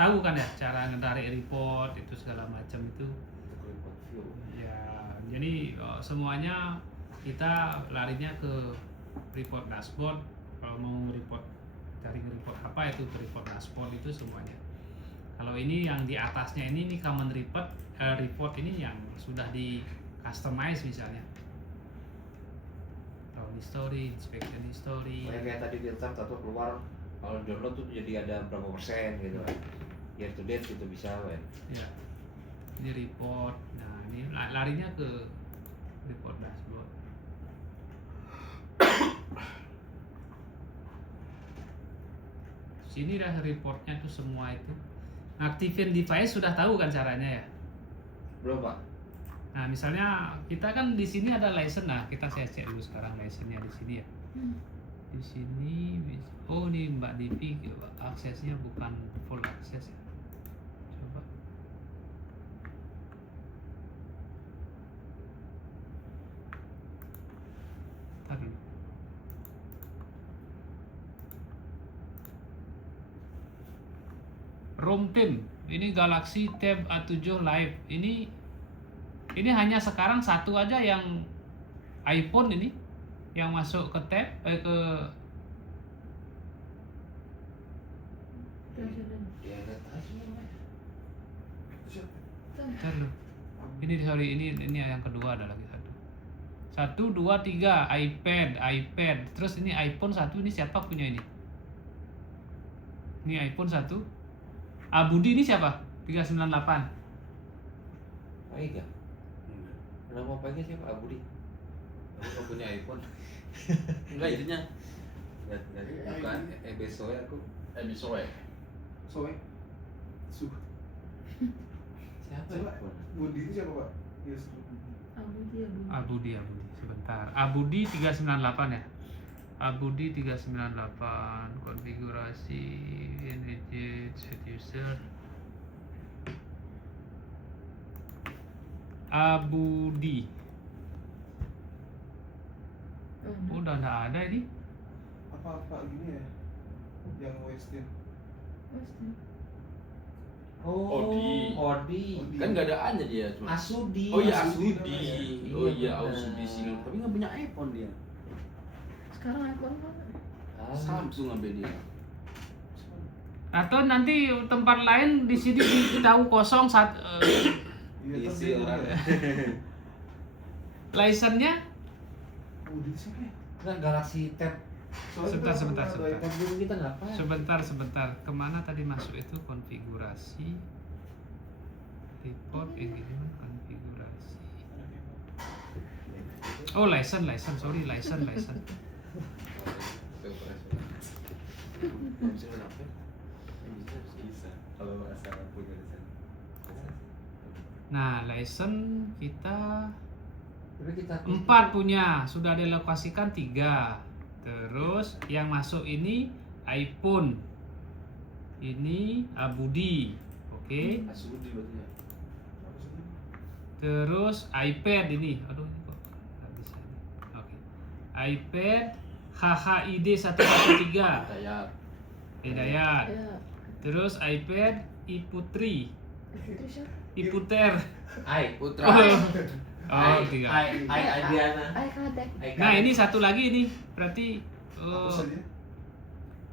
tahu kan ya cara ngedarik report itu segala macam itu. Untuk report view. Ya, jadi semuanya kita larinya ke report dashboard. Kalau mau report, cari report apa itu ke report dashboard itu semuanya. Kalau ini yang di atasnya ini common report ini yang sudah di customize misalnya. Round history, inspection history. Kayak tadi di tab satu keluar kalau download tuh jadi ada berapa persen gitu kan. Year to date gitu bisa kan. Ya. Ini report. Nah, ini larinya ke report dashboard. Sini dah reportnya tuh semua itu. Aktifin device sudah tahu kan caranya ya. Belum Pak. Nah, misalnya kita kan di sini ada license. Nah, saya cek dulu sekarang license-nya di sini ya. Di sini, oh ini Mbak Divi, aksesnya bukan full akses ya. Coba. Tadi. Room team, ini Galaxy Tab A7 Live. Ini hanya sekarang satu aja yang iPhone ini yang masuk ke tab ke Ya lihat aja namanya. Bentar loh. Ini yang kedua ada lagi satu. 1, 2, 3 iPad. Terus ini iPhone 1 ini siapa punya ini? Ini iPhone 1. Abudi ini siapa? 398. Oh iya. Nama apa siapa Abudi? Aku nggak punya iPhone. Enggak itunya. Bukan Ebesoy aku. Ebisoe. Soe. Su. Siapa Coba. ya? Budi itu siapa Pak? Yes. Abudi sebentar. Abudi 398 ya. Abudi 398 konfigurasi manage set user. Abudi. Udah enggak ada ini. Apa gini ya? Yang Westin. Odi. Kan nggak ada A-nya dia cuma. Asudi. Oh iya Asudi Asudi. namanya. Oh iya Iya, benar. Asudi sini. Tapi nggak punya iPhone dia. Sekarang iPhone mana? Samsung ngambil dia. Atau nanti tempat lain di sini tahu kosong saat Iya, Isi tapi orang. license-nya. Budi itu siapa ya? Kan Galaxy Tab. Soalnya Sebentar. kita ada Tab dulu kita ngapain? Sebentar. Kemana tadi masuk itu konfigurasi report ini gimana konfigurasi? Oh license. Sorry license. Bisa kenapa? Bisa kalau asal punya lisensi. Nah, license kita Tapi kita 4 punya, sudah dilokasikan 3. Terus yang masuk ini iPhone, ini Abudi, oke. Asudi berarti ya. Terus iPad ini, aduh ini kok nggak bisa ini. Oke. iPad HHID 113 Kayak Hidayat. Ya. Terus iPad Iputri, Itu siapa? Iputer. Ai Putra. Oh, 3. Ai Adriana. Ay, kadek. Ai Nah, ini satu lagi nih. Berarti Hapus saja.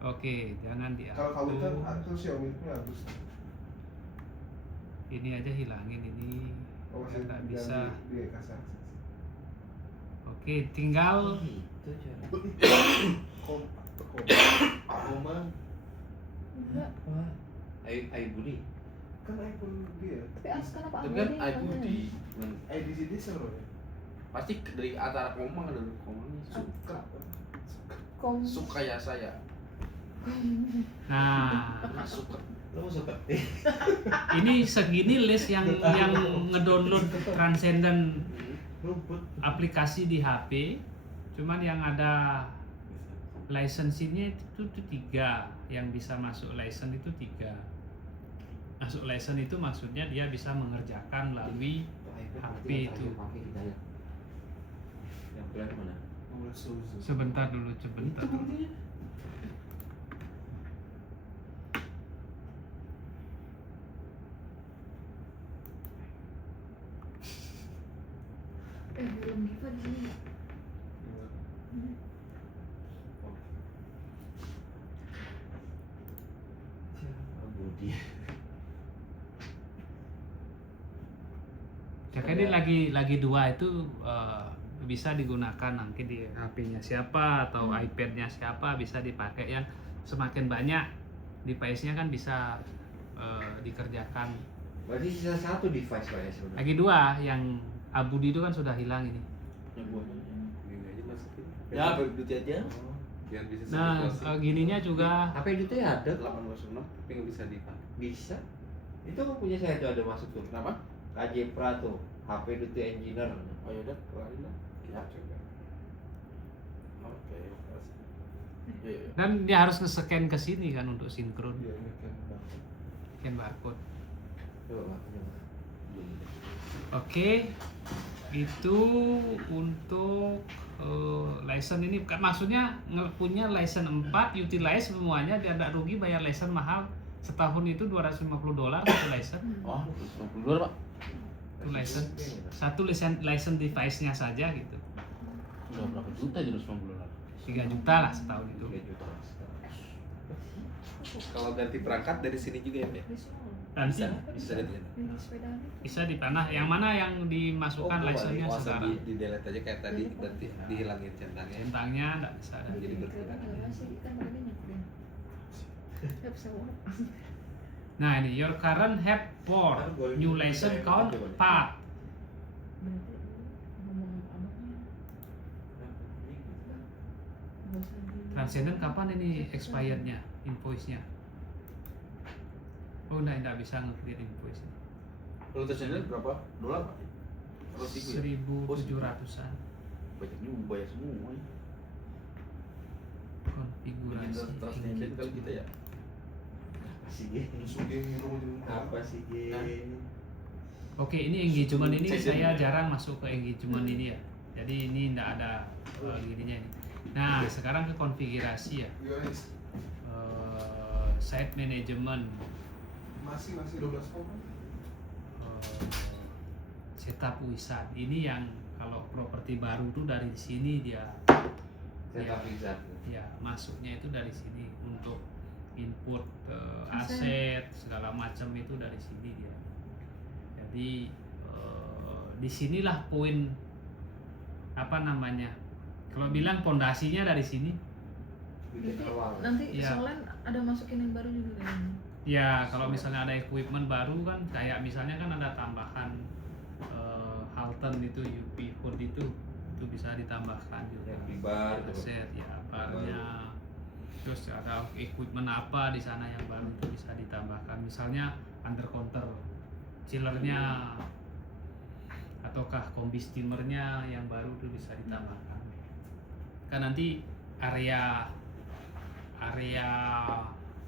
oke, jangan di Kalau kamu kan atau Xiaomi itu hapus. ini aja hilangin ini. Oh, Kan nggak yang bisa. di kasar. Oke, tinggal itu cara. Koma Enggak. Ai Budi. kan iPhone dia. Tapi kenapa Tapi kan Abudi Abudi ID sini seru ya. pasti dari antara koma ada komanya suka Kom. suka ya saya nah, suka. Lo suka? ini segini list yang ngedownload Transcendent Rumput. aplikasi di HP. Cuman yang ada license-nya itu 3, yang bisa masuk license itu 3. Masuk license itu maksudnya dia bisa mengerjakan melalui HP itu. Yang benar mana? Sebentar dulu. Belum Giva di sini. Siapa Budi? Ya kan ini lagi 2 itu bisa digunakan nanti di HP-nya siapa atau iPad-nya siapa, bisa dipakai. Yang semakin banyak device-nya kan bisa dikerjakan. Berarti sisa 1 device Pak ya sebenarnya. Lagi 2 yang Abudi itu kan sudah hilang ini. Gini aja masukin. Ya berdua aja Oh. Biar bisa Nah, closing. gininya juga HP itu ya ada. 806 tapi nggak bisa dipakai. Bisa. Itu kan punya saya tuh ada masuk tuh. kenapa KJ Pra tuh. HP Duty Engineer. oh yaudah kelarin lah Kita coba. oke ya. dan dia harus nge-scan ke sini kan untuk sinkron, Iya ini kan. scan barcode. Coba Pak, coba. Oke, itu untuk license ini kan maksudnya punya license 4 utilize semuanya, dia tidak rugi bayar license mahal setahun itu $250 satu license. oh 22 pak Itu license satu license device-nya saja gitu. udah berapa juta jadi 90 dolar 3 juta lah setahun itu. 3 juta. Kalau ganti perangkat dari sini juga ya, Pak? Nanti Bisa ganti. Ini sepedanya. bisa dipanah yang mana yang dimasukkan license-nya Oh, sekarang. di delete aja kayak tadi, berarti dihilangin centangnya. Centangnya enggak bisa ada. Jadi berkurang. Kan pakai minyak dia. Ya bisa banget. Nah ini your current have 4 new license count 4. Berarti ngomong abangnya. Nggak usah di- Transcendent kapan ini expirednya invoice-nya? Oh enggak bisa nge-create invoice. kalau tersenyum berapa dolar pak kalau tiga ya 1.700-an banyak juga bayar semua ya. konfigurasi. Transcendent kali kita ya Apa sih Ge? Sugeng itu Apa sih Ge? Oke, ini engagement ini Session saya ya? jarang masuk ke engagement ini ya. Jadi ini enggak ada gininya ini. Nah, sekarang ke konfigurasi ya. guys Site management, masih 12 kok. setup wizard. Ini yang kalau properti baru tuh dari sini dia Setup wizard. ya masuknya itu dari sini untuk input aset segala macam itu dari sini dia. Jadi disinilah poin apa namanya? Kalau bilang pondasinya dari sini. Bikin Nanti- awal. Nanti Iya. soalnya ada masukin yang baru juga kayaknya. Ya kalau misalnya ada equipment baru kan kayak misalnya kan ada tambahan Halton itu UP Food itu bisa ditambahkan juga. Yang di bar tuh. Aset ya barnya. Terus ada equipment apa di sana yang baru itu bisa ditambahkan. Misalnya under counter chillernya ataukah kombi steamernya yang baru itu bisa ditambahkan. Kan nanti area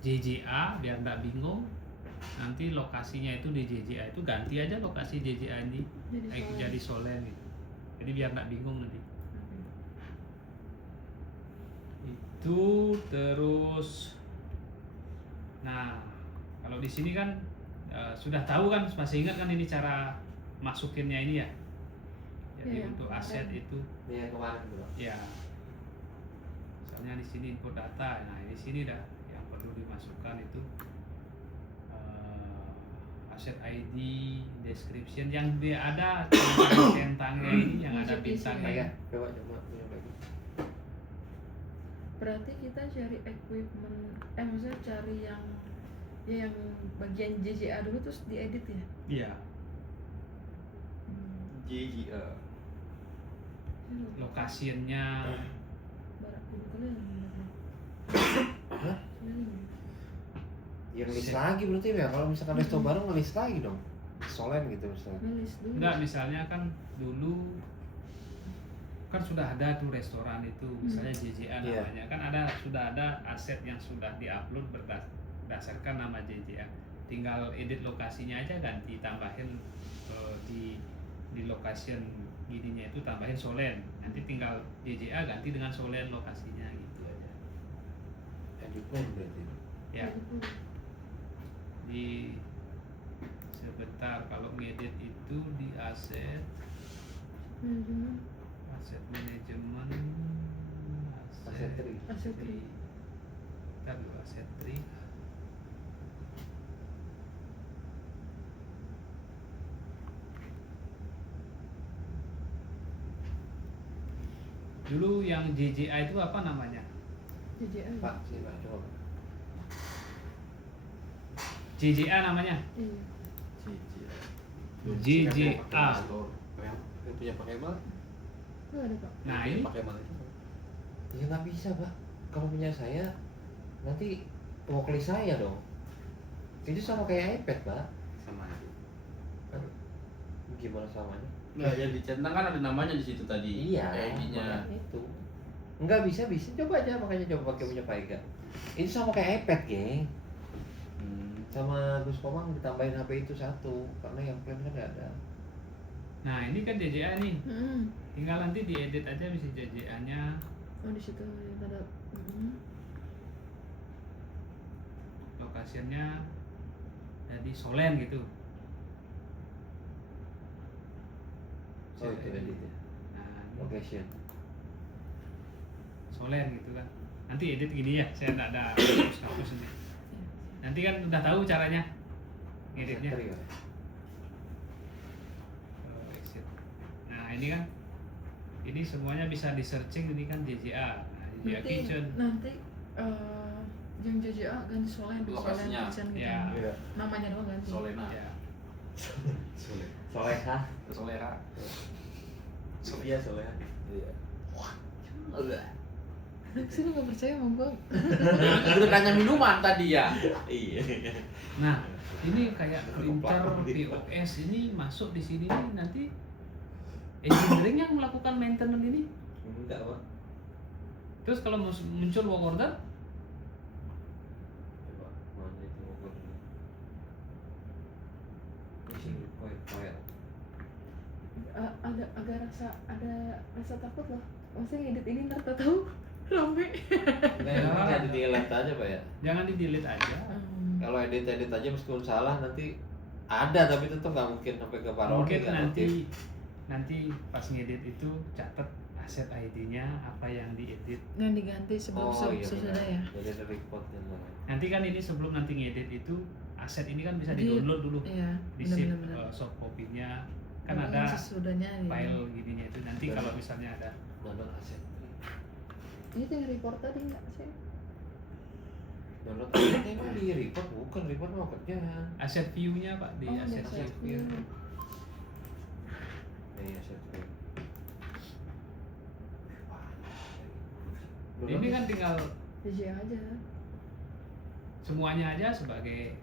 JJA biar nggak bingung, nanti lokasinya itu di JJA itu ganti aja lokasi JJA ini jadi Solen gitu. Jadi biar nggak bingung nanti. Itu terus, nah kalau di sini kan sudah tahu kan, masih ingat kan ini cara masukinnya ini ya. Jadi Iya, untuk aset itu Ini yang kemarin tuh, Pak. ya, misalnya di sini input data, nah di sini dah yang perlu dimasukkan itu aset ID, description yang dia ada centangnya ini yang ada bintangnya. Ya, coba punya lagi. Berarti kita cari equipment, maksudnya cari yang ya yang bagian JJA dulu terus diedit ya. Iya, JJA. locationnya. Barak dulu kalian. Hah? Keliling. Yang list Set. lagi berarti ya, kalau misalkan resto baru nge-list lagi dong. Solen gitu misalnya. Nulis dulu. Enggak, misalnya kan dulu kan sudah ada tuh restoran itu, misalnya JJA Iya. namanya, kan sudah ada aset yang sudah diupload berdasarkan nama JJA. Tinggal edit lokasinya aja, ganti tambahin di location gininya itu tambahin Solen. Nanti tinggal JJA ganti dengan Solen lokasinya gitu aja. Edit plan berarti. Ya, Edit dulu. di sebentar kalau ngedit itu di aset Manajemen. manajemen Aset tree. Aset tree. Ntar dulu aset tree. Dulu yang JJA itu apa namanya? JJA. Pak, sini Pak, coba. JJA namanya. Iya. JJA. Yang punya pakai mal? Enggak ada, Pak. Nah Yang ini pakai mal itu. Ya nggak bisa Pak. Kalau punya saya nanti wakil saya dong. Itu sama kayak iPad Pak. Sama aja. Gimana samanya? Nggak, yang dicentang kan ada namanya di situ tadi. Iya. ID-nya. makanya itu. Nggak bisa coba aja, makanya coba pakai punya Pak Ega. Itu sama kayak iPad geng. Sama Gus Komang ditambahin HP itu satu, karena yang plan kan nggak ada. Nah ini kan JJA nih, Mm-mm. tinggal nanti diedit aja bisa JJA-nya, Oh di situ yang ada. locationnya jadi Solen gitu. Oh itu edit ya. Nah, ini Location. Solen gitu kan. Nanti edit gini ya, saya nggak ada hapus ini. Nanti kan udah tahu caranya ngeditnya. Aset tree, Pak. Exit. Nah ini kan, ini semuanya bisa di searching, ini kan JJA. Nah, JJA Nanti Kitchen. yang JJA ganti Solen di Solen Lokasinya. Kitchen gitu. Ya. Iya. Namanya doang ganti. Solena. Ya. Soleh. Soleha. Solera. Iya Soleh. Iya. Sih lu nggak percaya sama gua? Udah tanya minuman tadi ya. Iya. Nah ini kayak printer POS ini masuk di sini nih, nanti engineering yang melakukan maintenance ini. Enggak Pak. Terus kalau muncul work order, Coba mana itu ukur. Missing file. Ada rasa takut loh. Maksudnya ngedit ini ntar tahu rame. Nah, ini nggak di delete aja Pak ya. jangan di delete aja. Kalau edit aja meskipun salah nanti ada, tapi tetap nggak mungkin sampai ke parodi. Mungkin nggak nanti pas ngedit itu catat aset ID-nya apa yang diedit. Yang diganti sebelum sesudah benar. ya. Jadi ada report dan lain. Nanti kan ini sebelum nanti ngedit itu aset ini kan bisa Di- di-download dulu, Iya. di save Benar-benar. soft copy-nya. Kan Yang ada sesudahnya ya. file gininya itu. Nanti Benar. kalau misalnya ada Download aset. Itu yang report tadi nggak sih? Download asetnya emang di report, bukan report mau kerjaan. aset view-nya Pak, di Oh, aset ada view. satu. Aset view. Ini kan tinggal JJA aja. semuanya aja sebagai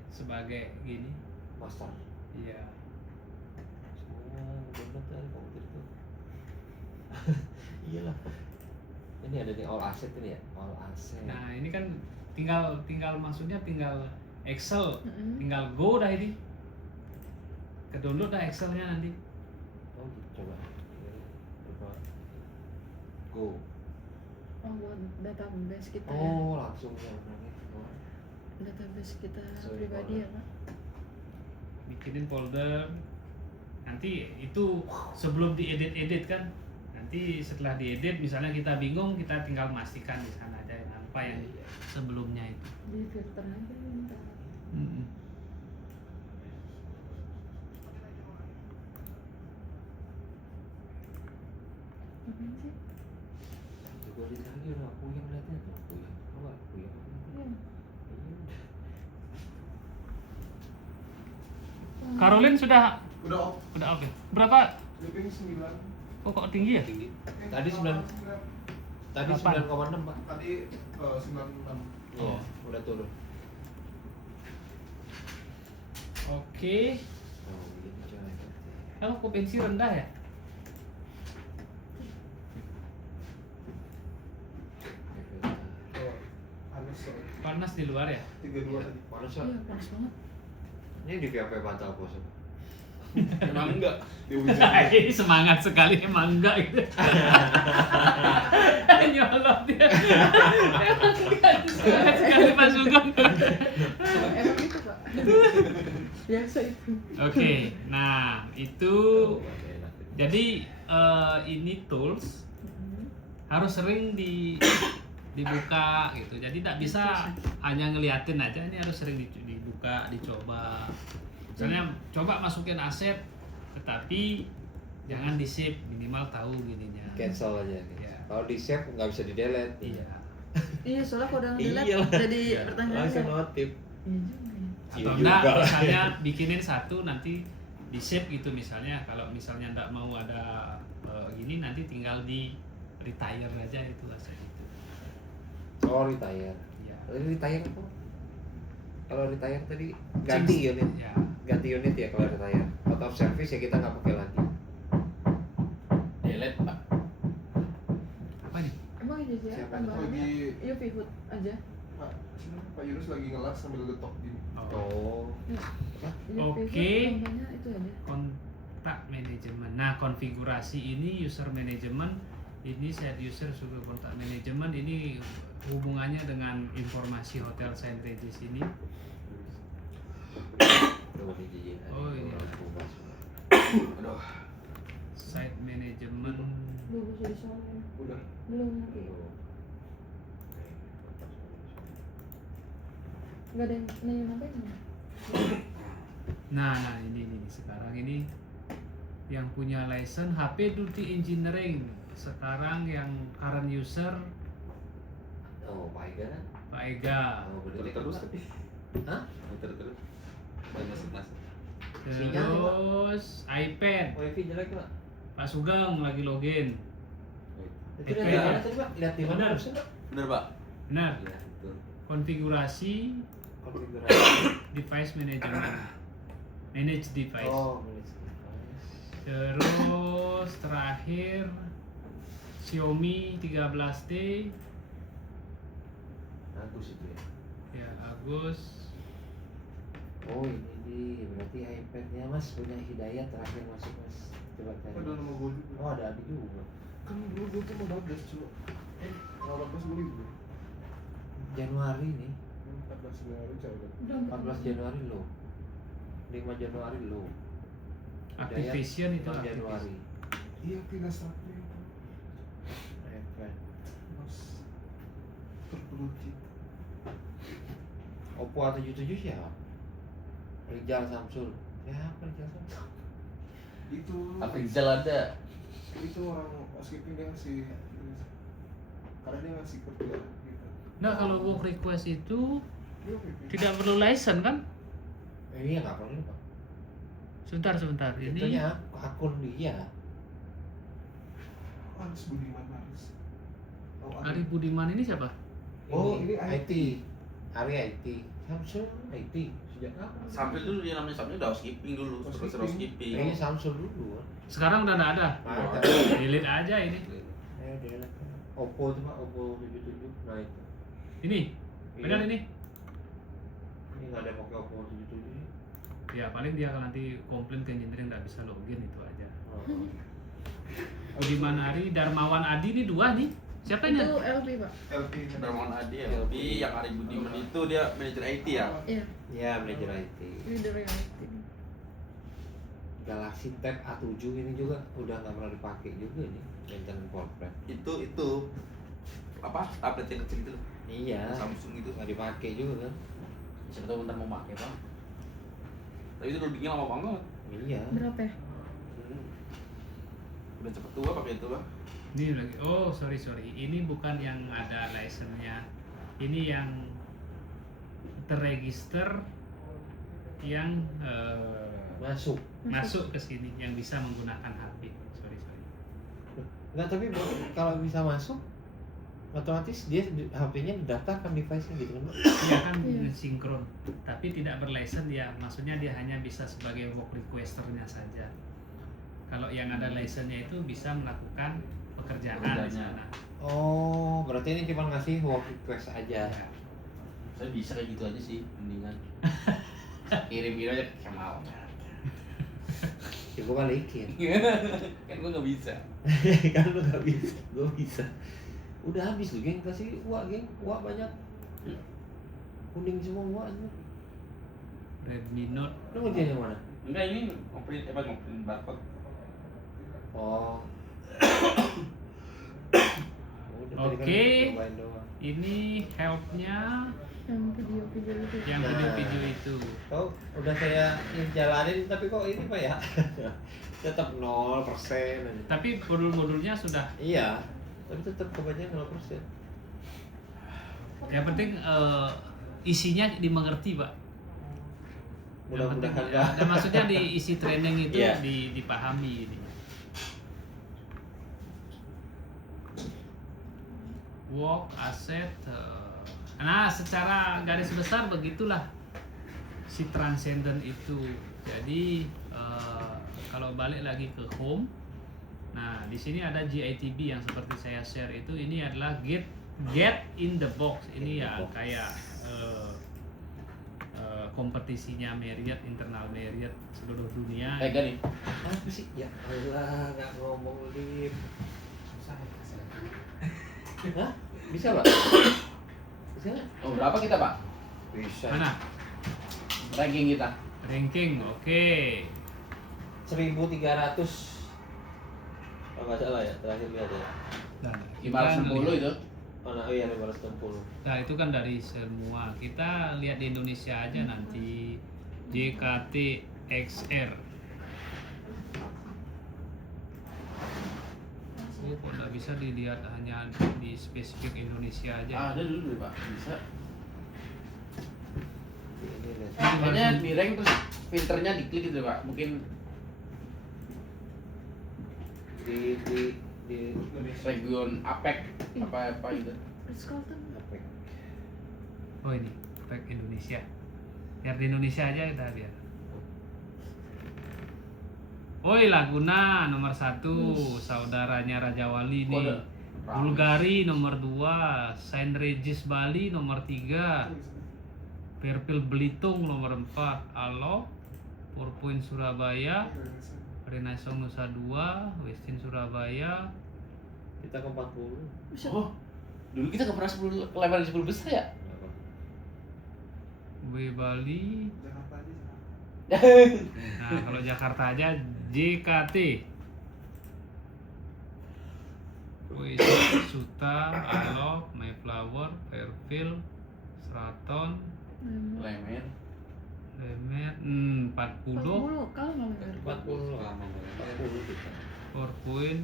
gini. master. Iya. Semua download ada komputer itu. Iyalah. Ini ada nih all asset ini ya, all asset. Nah ini kan tinggal maksudnya tinggal Excel, Mm-mm. tinggal go dah ini. Ke download dah Excelnya nanti. Oh gitu, coba. Coba. Go. Oh, buat database kita ya. Oh langsung ya orangnya. Oh. Database kita Sorry, pribadi ya, folder. Pak. Bikinin folder. Nanti itu sebelum diedit kan. Nanti setelah diedit misalnya kita bingung, kita tinggal pastikan di sana aja yang apa yang Iya. sebelumnya itu. Di filter aja minta. Ngapain sih? Juga di lagi udah aku yang lihatnya tuh aku yang. Oh aku yang. Iya. Caroline sudah Udah off. oke. Berapa? Sleeping 9. Oh kok tinggi ya? Tinggi. Tadi 9. Tadi 9,6 Pak. Tadi 96. Iya, udah turun. Oke. Oh, ini coy. Kalau potensi rendah ya? Oh, panas soalnya. Panas di luar ya? 32 tadi. Panas Iya, panas banget. Ini di VP pantau bos. Emang enggak. Di hujan. Semangat sekali emang enggak gitu. Nyolot dia. Emang enggak. Semangat sekali Pak Sugeng. Emang gitu, Pak. Biasa itu. Oke, nah itu jadi ini tools harus sering dibuka gitu. Jadi tidak bisa hanya ngeliatin aja, ini harus sering dibuka, dicoba. Misalnya coba masukin aset, tetapi jangan di save, minimal tahu gininya. Cancel aja. Iya. Kalau di save nggak bisa di delete. Iya. Iya, soalnya kalau udah Iya. nge-delete jadi pertanyaan. Langsung notif. Iya juga ya. Atau Iya enggak, juga. misalnya bikinin satu nanti di save gitu misalnya. Kalau misalnya enggak mau ada gini, nanti tinggal di retire aja itu aset itu. Oh retire. Iya. Retire apa? Kalau retire tadi ganti unit. Ya. Ganti unit ya kalau retire. Out of service ya kita nggak pakai lagi. Delete Pak. Apa nih? Emang ini aja Siapa? tambahannya Lagi- UV hood aja. Pak, sini Pak Yunus lagi ngelas sambil getok gini. Oh. UV hood Oke. tambahnya itu aja. Kontak manajemen. Nah, konfigurasi ini user management, ini set user sudah kontak manajemen, ini hubungannya dengan informasi hotel Saint Regis ini. Oh, ini. Aduh. Site management. Belum bisa disoalin. Udah. Belum lagi. Enggak ada yang nanya ngapain ya? Nah, ini sekarang ini yang punya license HP Duty Engineering. Sekarang yang current user Oh, Pak Ega kan? Pak Ega. Oh, bener Terus Pak. tapi. Hah? Terus. Dan masuk. Terus iPad. Wifi jelek Pak. Pak Sugeng lagi login. Itu lihat di mana tadi Pak? Lihat di mana Benar. harusnya Pak? Bener Pak. Benar. Iya, betul. Konfigurasi Konfigurasi. device management. Manage device. Oh, manage device. Terus terakhir Xiaomi 13T. Bagus itu ya. Ya, Agus. Oh, ini di berarti iPad-nya Mas punya Hidayat terakhir masuk Mas. Coba cari. Ada nama gue juga. Oh, ada Adi juga. Kan dulu gue tuh mau 12 cuma. Kalau 12 gue libur. Januari nih. 14 Januari cabut. 14 Januari lo. 5 Januari lo. Activation itu 6 Activation. Januari. Iya, pindah strategi itu. iPad. Mas. Terpeluci. Oppo A77 siapa? Rizal Samsul. Siapa Rizal Samsul? Itu. Rizal ada. Itu orang housekeeping dia ngasih. Karena dia ngasih kerja gitu. Nah, kalau work request itu Dia housekeeping. tidak perlu license kan? Iya nggak perlu Pak. Sebentar. Ini Itunya akun dia. Aris Budiman Aris. Oh, Ari Budiman ini siapa? Oh, ini IT. Ari IT. Samsul IT. Sejak kapan? Sampai dulu dia namanya Sampai udah housekeeping dulu. Terus Housekeeping. housekeeping. Kayaknya Samsul dulu kan. Sekarang udah nggak ada. Ada. Delete aja ini. Dia lah. Oppo tuh Pak, Oppo 77. Nah itu. Ini. Benar ini. Ini nggak ada pakai Oppo 77. Ya paling dia akan nanti komplain ke engineering nggak bisa login itu aja. Oh. Budiman Ari, Darmawan Adi ini dua nih. Siapa ini? Itu LP Pak. LP Darmawan Adi LP, yang Ari Budiman itu dia manajer IT ya. Iya. Ya manajer IT. Leader yang IT. Galaxy Tab A7 ini juga udah nggak pernah dipakai juga nih maintenance program. Itu apa? Tablet yang kecil itu. Iya. Samsung itu. Nggak dipakai juga kan? Siapa tahu bentar mau pakai Bang. Tapi itu loadingnya lama banget. Iya. Berapa ya? Udah cepet tua pakai itu Bang. Ini lagi. Oh sorry. Ini bukan yang ada license-nya. Ini yang terregister yang masuk ke sini yang bisa menggunakan HP. Sorry. Nggak, tapi kalau bisa masuk otomatis dia HP-nya didaftarkan device-nya gitu kan? Iya kan Iya. sinkron, tapi tidak berlicense ya. Maksudnya dia hanya bisa sebagai work requester-nya saja. Kalau yang ada license-nya itu bisa melakukan pekerjaan di Pekerjaannya. sana. Oh, berarti ini cuma ngasih work request aja. Ya. Saya bisa kayak gitu aja sih, mendingan. Kirim aja kayak mau. Ya gue balikin. Kan gua nggak bisa. Kan lu nggak bisa, gue bisa. Udah habis lu geng, kasih uak geng, uak banyak. Kuning semua uak semua. Redmi Note. Lu mau yang mana? Enggak, ini ngoprint barcode. Oh. Udah, tadi kan Oke. cobain doang. Ini help-nya Yang video-video itu. yang Nah. video-video itu. Oh, udah saya jalanin tapi kok ini Pak ya? Tetap 0% aja. Tapi modul-modulnya sudah. Iya, tapi tetap kebanyakan 0%. Yang penting isinya dimengerti, Pak. Yang penting, Mudah-mudahan ya, dan maksudnya di isi training itu Iya. dipahami ini. Work, aset. Nah, secara garis besar begitulah si transcendent itu. Jadi kalau balik lagi ke home, nah di sini ada GITB yang seperti saya share itu. Ini adalah get in the box. Ini ya kayak kompetisinya Marriott, internal Marriott seluruh dunia. Pegang nih. Apa sih? Ya Allah, nggak ngomong Lim. Hah? Bisa Pak? Bisa nggak? Oh, berapa kita, Pak? Bisa. Mana? Ranking kita. Ranking, oke. 1300. Oh nggak salah ya, terakhir lihat ya. Nah, 560 itu. Oh nah, iya 560. Nah, itu kan dari semua. Kita lihat di Indonesia aja nanti JKT XR. Oh, kok nggak bisa dilihat hanya di spesifik Indonesia aja? Ada dulu, Pak. Bisa. Ini lihat. Makanya di rank terus filternya diklik gitu, Pak. Mungkin di region APEC apa gitu. Ritz Carlton. apa ya? Oh ini, tag Indonesia. Biar di Indonesia aja kita biar. Oi Laguna nomor 1, saudaranya Raja Wali nih. Kode. Bulgari nomor 2, Saint Regis Bali nomor 3, Perpil Belitung nomor 4, Alo, Purpoint Surabaya, Renaissance Nusa 2, Westin Surabaya. Kita ke 40. Bisa. Oh, dulu kita nggak pernah 10 level 10 besar ya? W Bali. Jakarta aja. Nah, kalau Jakarta aja JKT. Wis Suta, Alo, Mayflower, Fairfield, Straton, Lemer. Lemer, 40, 40 kalau nggak benar. 40 lama 40 kita. PowerPoint.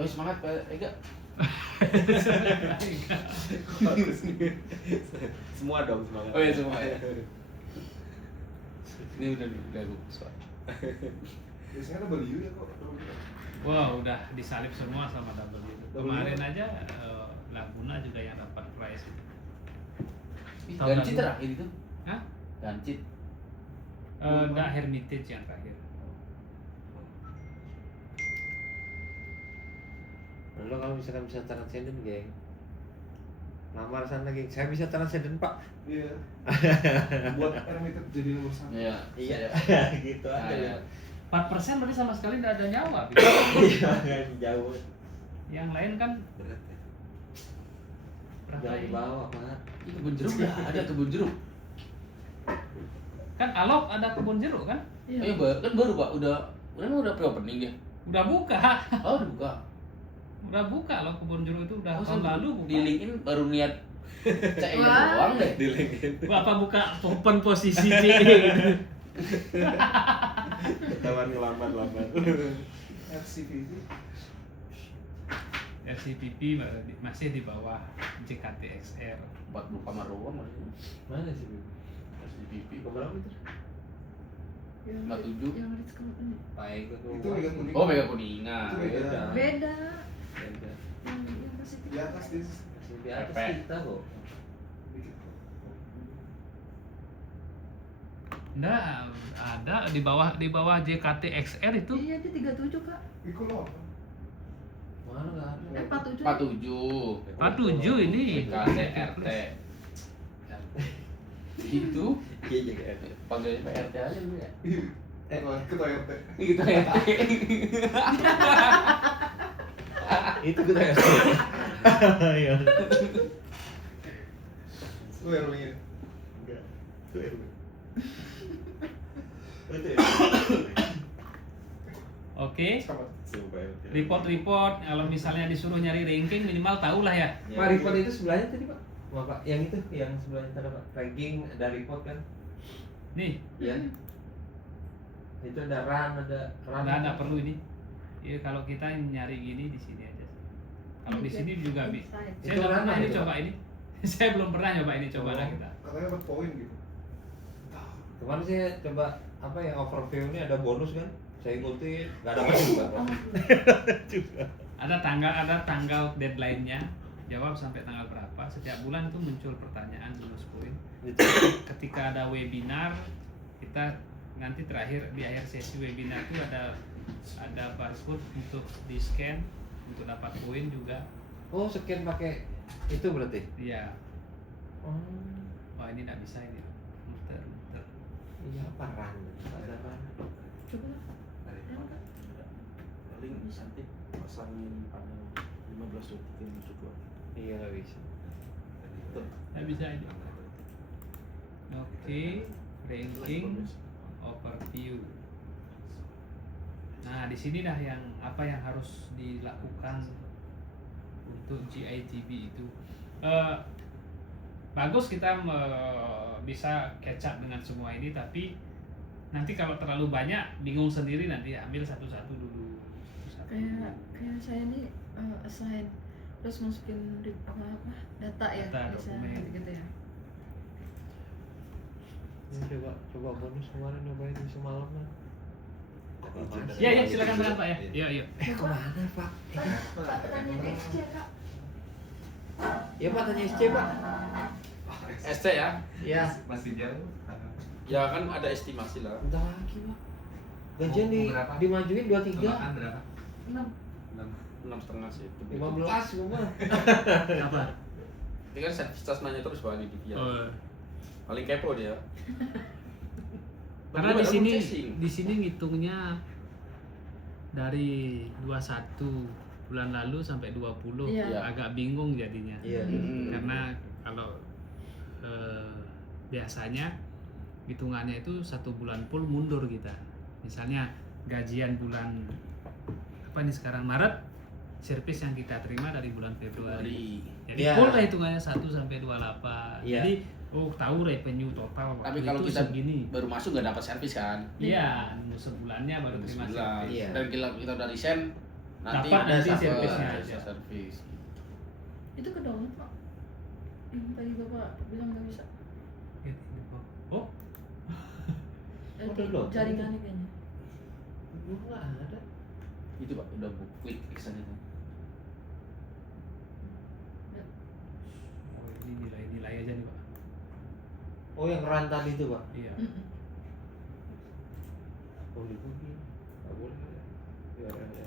Oh, semangat Pak Ega. Semua dong semangat. Oh ya semua ya. Ini udah bagus, Pak. Biasanya ada W ya kok. Wah, udah disalip semua sama W. Kemarin aja Laguna juga yang dapat prize itu. Tahun Ganti lalu. terakhir itu. Hah? Gancit. Enggak, Hermitage yang terakhir. Lalu kalau misalkan bisa transcendent, geng, lamar sana, geng. Saya bisa transcendent, Pak. Iya. Buat Hermitage jadi nomor 1. Iya. Gitu Nah, aja. ya. 4% berarti sama sekali nggak ada nyawa. Iya, kan jauh. Yang lain kan Berat ya. Jangan berapa ini? dibawa, Pak. Ih, kebun jeruk ya, ada kebun jeruk. Kan Alok ada kebun jeruk kan? Eh, kan baru Pak, udah pre-opening dia. Udah buka. Oh, udah buka. Udah buka loh kebun jeruk itu udah Oh, tahun saya lalu buka. di LinkedIn baru niat cek Wah. doang deh. Di LinkedIn. Apa buka open posisi C gitu. Ketahuan ngelambat-lambat. RCPV. RCPP masih di bawah JKTXR. 40 kamar doang masih. Mana sih, Bu? SDPP. Keberapa itu? Yang 47. yang Ritz Company. Baik itu. Itu Mega Kuningan. Oh, Mega Kuningan. Itu beda. Beda. Beda. Yang pasti Di atas di Masih di atas Pepe. kita kok. dikit. Enggak, ada di bawah JKTXR itu. Iya, dia 37, Kak. Iku lo. Mana nggak ada? 47. 47. 47 ini. KTRT. Itu Iya, iya, iya. panggilnya PRT aja dulu ya. Ketua RT. Gitu ya. Itu kita ya. Iya. Lu RW-nya. Enggak. Itu RW. Itu Oke. Sama. Sumpah ya. Report kalau misalnya disuruh nyari ranking minimal tahu lah ya. Pak, report itu sebelahnya tadi, Pak. Wah, Pak, yang itu yang sebelahnya tadi, Pak. Ranking ada report kan? Nih, Iya. Itu ada run, ada run. nggak perlu ini. Ya kalau kita nyari gini di sini aja. Kalau di sini juga bisa. Inside. Saya Itu nggak pernah mana ini itu, coba Pak? ini. Saya belum pernah nyoba ini, coba lah kita. Katanya dapat poin gitu. Kemarin saya coba apa ya overview ini ada bonus kan? Saya ikutin, nggak dapat juga, Pak. Ada tanggal deadline-nya. Jawab sampai tanggal berapa. Setiap bulan itu muncul pertanyaan bonus poin. Ketika ada webinar, kita nanti terakhir di akhir sesi webinar itu ada barcode untuk di scan untuk dapat poin juga. Oh, scan pakai itu berarti? Iya. Oh, Wah ini nggak bisa ini. Muter. iya apa run? Ada run. Coba lah. Yang, Kak. Paling nanti pasangin panel 15 detik yang cukup. Iya nggak bisa. Nggak bisa ini. Oke, ranking, overview. Nah di sini dah yang apa yang harus dilakukan untuk GITB itu. Bagus kita bisa catch up dengan semua ini, tapi nanti kalau terlalu banyak bingung sendiri, nanti ambil satu-satu dulu. Kayak saya ini assign terus masukin apa data ya, Data, bisa dokumen. gitu ya. Ini coba bonus kemarin nyobain di semalam kan. Iya silakan Pak ya. Iya. Kemana Pak? Pak, tanya ke XC, Kak. Ya Pak, tanya SC Pak. SC ya? Ya. Masih jauh. Ya kan ada estimasi lah. Bentar lagi Pak. Gajian Berapa? dimajuin 23. Tambahan berapa? 6. 6,5 sih. 15 gua mah. Apa? Ini kan service nanya terus Pak di dia. Oh. Paling kepo dia. Karena Baru di chasing. sini ngitungnya dari 21 bulan lalu sampai 20. Iya. Agak bingung jadinya. Iya. Karena kalau biasanya hitungannya itu 1 bulan full mundur kita. Misalnya gajian bulan apa nih sekarang Maret, servis yang kita terima dari bulan Februari. Jadi Iya. full lah hitungannya 1 sampai 28. Iya. Jadi tahu revenue total Tapi waktu kalau itu kita segini. baru masuk nggak dapat servis kan? Iya, sebulannya baru terima Sebulan. servis. Iya. Dan kita udah resign nanti Dapat nanti dapat servisnya ada aja. servis. Itu ke download, Pak. Yang tadi Bapak bilang nggak bisa. Oh, Oh, download. Jaringannya kayaknya. Gua nggak ada. Itu Pak udah klik X aja. ini nilai-nilai aja nih Pak. Oh yang keran tadi itu Pak? Iya. Oh dibagi. Nggak boleh ya. Ya.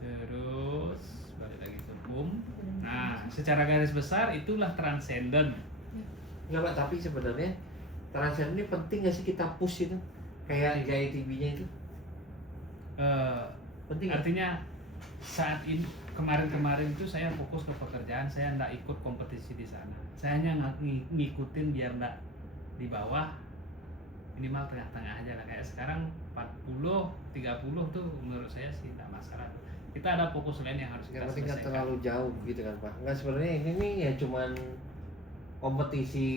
Terus balik lagi ke boom. Nah, secara garis besar itulah transcendent. Nggak Pak, tapi sebenarnya transcendent ini penting nggak sih kita push itu? Kayak JITB-nya itu penting nggak? Artinya saat ini kemarin-kemarin itu saya fokus ke pekerjaan, saya nggak ikut kompetisi di sana. Saya hanya ngikutin biar nggak di bawah, minimal tengah-tengah aja lah. Kayak sekarang 40, 30 tuh menurut saya sih nggak masalah. Kita ada fokus lain yang harus kita Yang penting nggak selesaikan. terlalu jauh gitu kan Pak. Nggak, sebenarnya ini nih ya cuman kompetisi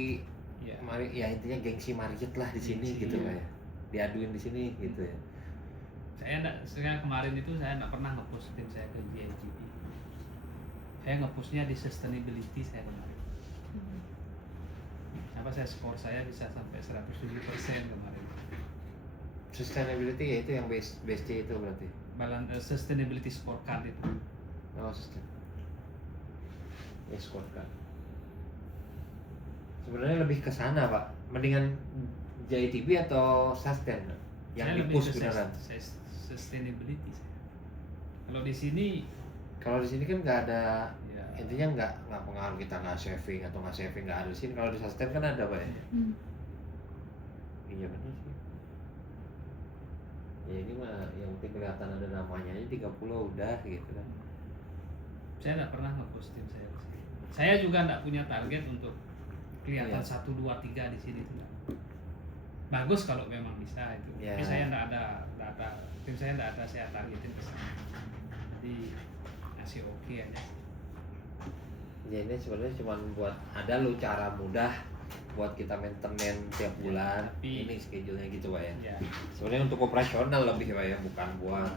Iya. ya intinya gengsi market lah di sini Gengsi, gitu iya. Pak ya. Diaduin di sini gitu ya. Saya kemarin itu saya nggak pernah nge-push tim saya ke GIGB. Saya nge-pushnya di sustainability saya kemarin. Saya skor saya bisa sampai 107% kemarin. Sustainability ya itu yang BSC itu berarti. Sustainability scorecard itu. Oh, sustain. Ya scorecard. Sebenarnya lebih ke sana Pak. Mendingan JITB atau sustain yang Saya lebih di-push ke beneran. Sustainability saya. Kalau di sini Kalau di sini kan nggak ada, ya, intinya nggak pengaruh kita nggak saving atau nggak saving, nggak ada di sini. Kalau di sustain kan ada Pak ya. Iya benar sih. Ya ini mah yang penting kelihatan ada namanya aja 30 udah gitu kan. saya nggak pernah nge-push tim saya ke sini. Saya juga nggak punya target untuk kelihatan Iya. 1, 2, 3 di sini. Tidak. Bagus kalau memang bisa itu. Ya. Tapi saya nggak ada tim saya nggak ada saya targetin ke sana. Jadi masih oke aja. Ya ini sebenarnya cuma buat ada lo cara mudah buat kita maintenance tiap bulan. tapi- Ini schedule-nya gitu Pak ya. Ya. Sebenarnya untuk operasional lebih Pak ya, bukan buat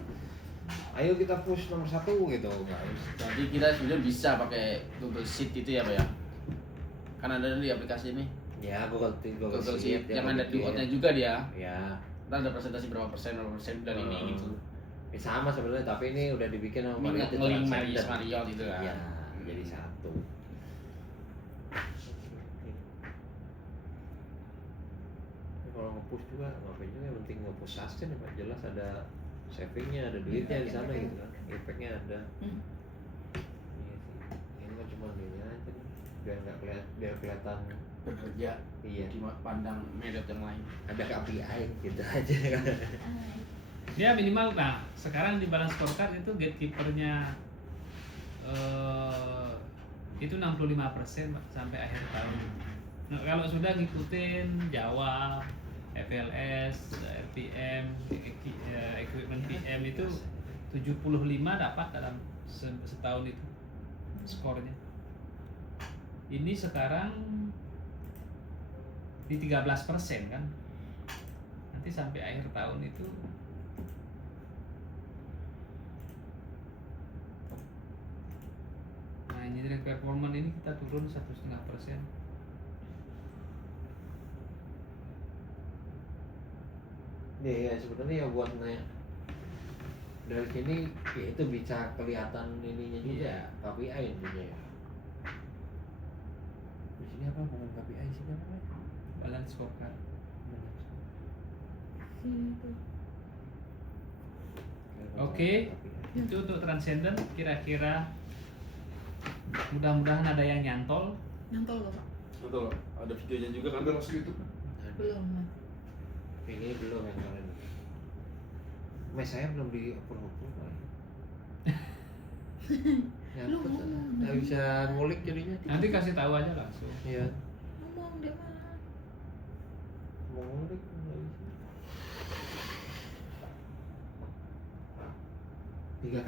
ayo kita push nomor 1 gitu nggak harus. Jadi kita sebenarnya bisa pakai Google Sheet itu ya Pak ya. Kan ada di aplikasi ini Ya Google Sheet ya, yang ada gitu dotnya ya. juga dia. Ya, Kita ada presentasi berapa persen dari ini Hmm. gitu. ya sama sebenarnya tapi ini udah dibikin sama Ini Marriott ngeling Transcendent. Marriott gitu kan. Ya, jadi satu. Kalau nge-push juga ngapain juga, yang penting nge-push sustain ya Pak. Jelas ada savingnya, ada duitnya di sana gitu kan. Efeknya ada. Iya sih. Ini mah cuma ini aja nih. Biar kelihatan Bekerja iya. di pandang Marriott yang lain. Ada KPI gitu aja. Dia minimal, nah sekarang di balance scorecard itu gatekeepernya itu 65% Pak, sampai akhir tahun. Nah, kalau sudah ngikutin Jawa, FLS, RPM, equipment PM itu 75 dapat dalam setahun itu skornya. Ini sekarang di 13% kan. Nanti sampai akhir tahun itu nah engineering performance ini kita turun 1,5%. Ya sebenarnya ya buat dari sini ya itu bisa kelihatan ininya juga Iya. KPI intinya ya. Di sini apa bukan KPI sini apa? Balance scorecard. Oke. Itu untuk transcendent kira-kira mudah-mudahan ada yang nyantol. Nyantol loh Pak? Betul. Ada videonya juga kan. Udah masuk YouTube. Belum. Ini belum yang kalian. Mes saya belum di approve Pak. Ya, Lu ngomong. nggak bisa ngulik jadinya. Nanti kasih tahu aja langsung. Iya. Ngomong dia mah. Mau ngulik nggak bisa. 3